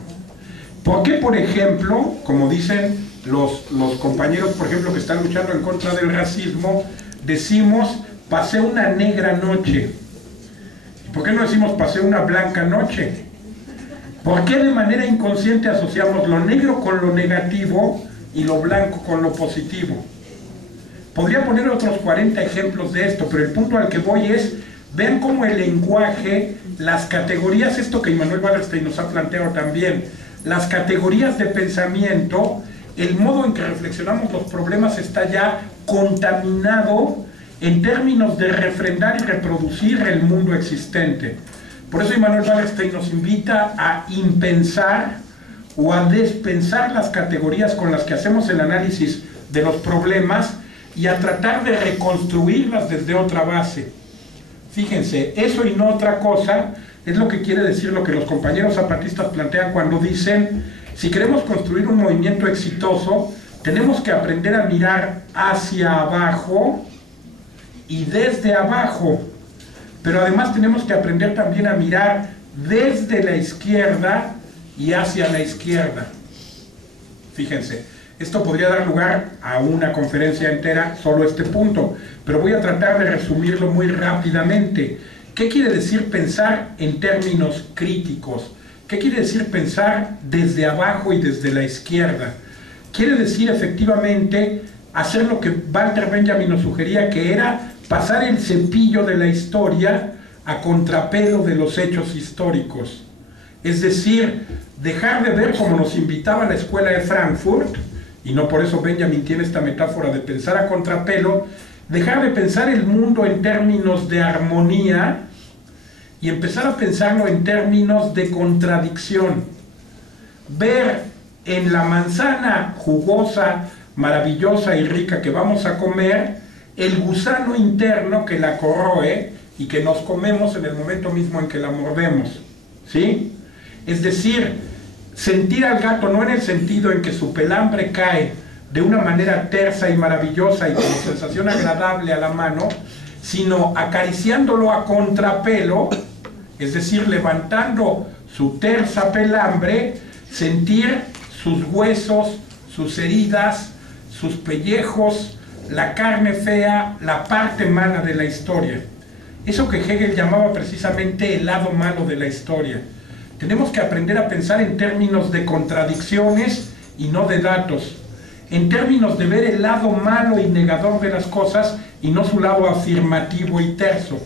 ¿Por qué, por ejemplo, como dicen los compañeros, por ejemplo, que están luchando en contra del racismo, decimos, pasé una negra noche? ¿Por qué no decimos, pasé una blanca noche? ¿Por qué de manera inconsciente asociamos lo negro con lo negativo y lo blanco con lo positivo? Podría poner otros 40 ejemplos de esto, pero el punto al que voy es, vean cómo el lenguaje, las categorías, esto que Immanuel Wallerstein nos ha planteado también, las categorías de pensamiento, el modo en que reflexionamos los problemas está ya contaminado en términos de refrendar y reproducir el mundo existente. Por eso Immanuel Wallerstein nos invita a impensar o a despensar las categorías con las que hacemos el análisis de los problemas, y a tratar de reconstruirlas desde otra base. Fíjense, eso y no otra cosa es lo que quiere decir lo que los compañeros zapatistas plantean cuando dicen: si queremos construir un movimiento exitoso, tenemos que aprender a mirar hacia abajo y desde abajo, pero además tenemos que aprender también a mirar desde la izquierda y hacia la izquierda. Fíjense, esto podría dar lugar a una conferencia entera, solo este punto, pero voy a tratar de resumirlo muy rápidamente. ¿Qué quiere decir pensar en términos críticos? ¿Qué quiere decir pensar desde abajo y desde la izquierda? Quiere decir efectivamente hacer lo que Walter Benjamin nos sugería, que era pasar el cepillo de la historia a contrapelo de los hechos históricos. Es decir, dejar de ver, como nos invitaba la escuela de Frankfurt, y no por eso Benjamin tiene esta metáfora de pensar a contrapelo, dejar de pensar el mundo en términos de armonía y empezar a pensarlo en términos de contradicción. Ver en la manzana jugosa, maravillosa y rica que vamos a comer, el gusano interno que la corroe y que nos comemos en el momento mismo en que la mordemos, ¿sí? Es decir, sentir al gato no en el sentido en que su pelambre cae de una manera tersa y maravillosa y como sensación agradable a la mano, sino acariciándolo a contrapelo, es decir, levantando su tersa pelambre, sentir sus huesos, sus heridas, sus pellejos, la carne fea, la parte mala de la historia. Eso que Hegel llamaba precisamente el lado malo de la historia. Tenemos que aprender a pensar en términos de contradicciones y no de datos, en términos de ver el lado malo y negador de las cosas y no su lado afirmativo y terso,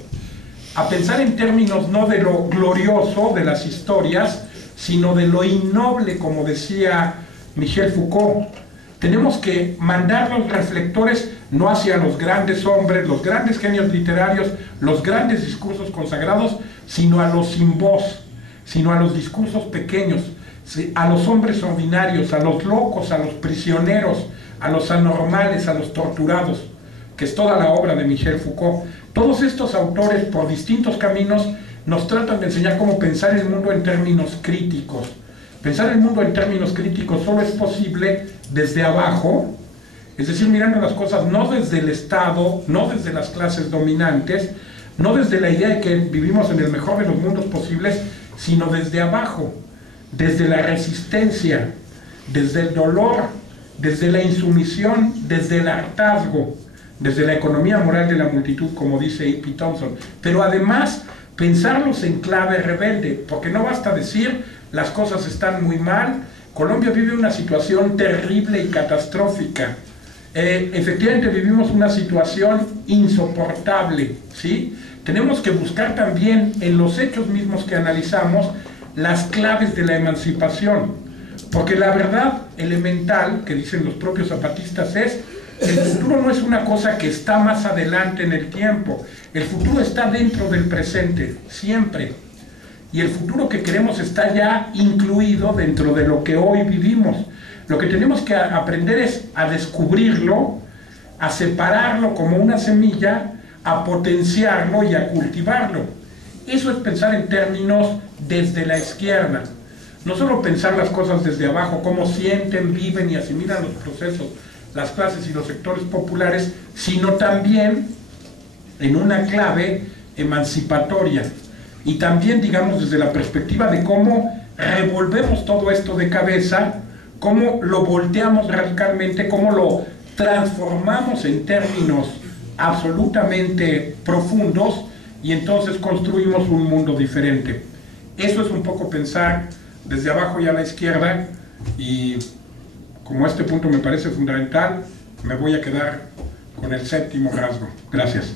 a pensar en términos no de lo glorioso de las historias, sino de lo innoble, como decía Michel Foucault. Tenemos que mandar los reflectores no hacia los grandes hombres, los grandes genios literarios, los grandes discursos consagrados, sino a los sin voz, sino a los discursos pequeños, a los hombres ordinarios, a los locos, a los prisioneros, a los anormales, a los torturados, que es toda la obra de Michel Foucault. Todos estos autores, por distintos caminos, nos tratan de enseñar cómo pensar el mundo en términos críticos. Pensar el mundo en términos críticos solo es posible desde abajo, es decir, mirando las cosas no desde el Estado, no desde las clases dominantes, no desde la idea de que vivimos en el mejor de los mundos posibles, sino desde abajo, desde la resistencia, desde el dolor, desde la insumisión, desde el hartazgo, desde la economía moral de la multitud, como dice E.P. Thompson. Pero además, pensarlos en clave rebelde, porque no basta decir las cosas están muy mal, Colombia vive una situación terrible y catastrófica. Efectivamente vivimos una situación insoportable, ¿sí? Tenemos que buscar también en los hechos mismos que analizamos las claves de la emancipación, porque la verdad elemental que dicen los propios zapatistas es: el futuro no es una cosa que está más adelante en el tiempo, el futuro está dentro del presente, siempre. Y el futuro que queremos está ya incluido dentro de lo que hoy vivimos. Lo que tenemos que aprender es a descubrirlo, a separarlo como una semilla, a potenciarlo y a cultivarlo. Eso es pensar en términos desde la izquierda. No solo pensar las cosas desde abajo, cómo sienten, viven y asimilan los procesos, las clases y los sectores populares, sino también en una clave emancipatoria. Y también, digamos, desde la perspectiva de cómo revolvemos todo esto de cabeza, cómo lo volteamos radicalmente, cómo lo transformamos en términos absolutamente profundos y entonces construimos un mundo diferente. Eso es un poco pensar desde abajo y a la izquierda, y como este punto me parece fundamental, me voy a quedar con el séptimo rasgo. Gracias.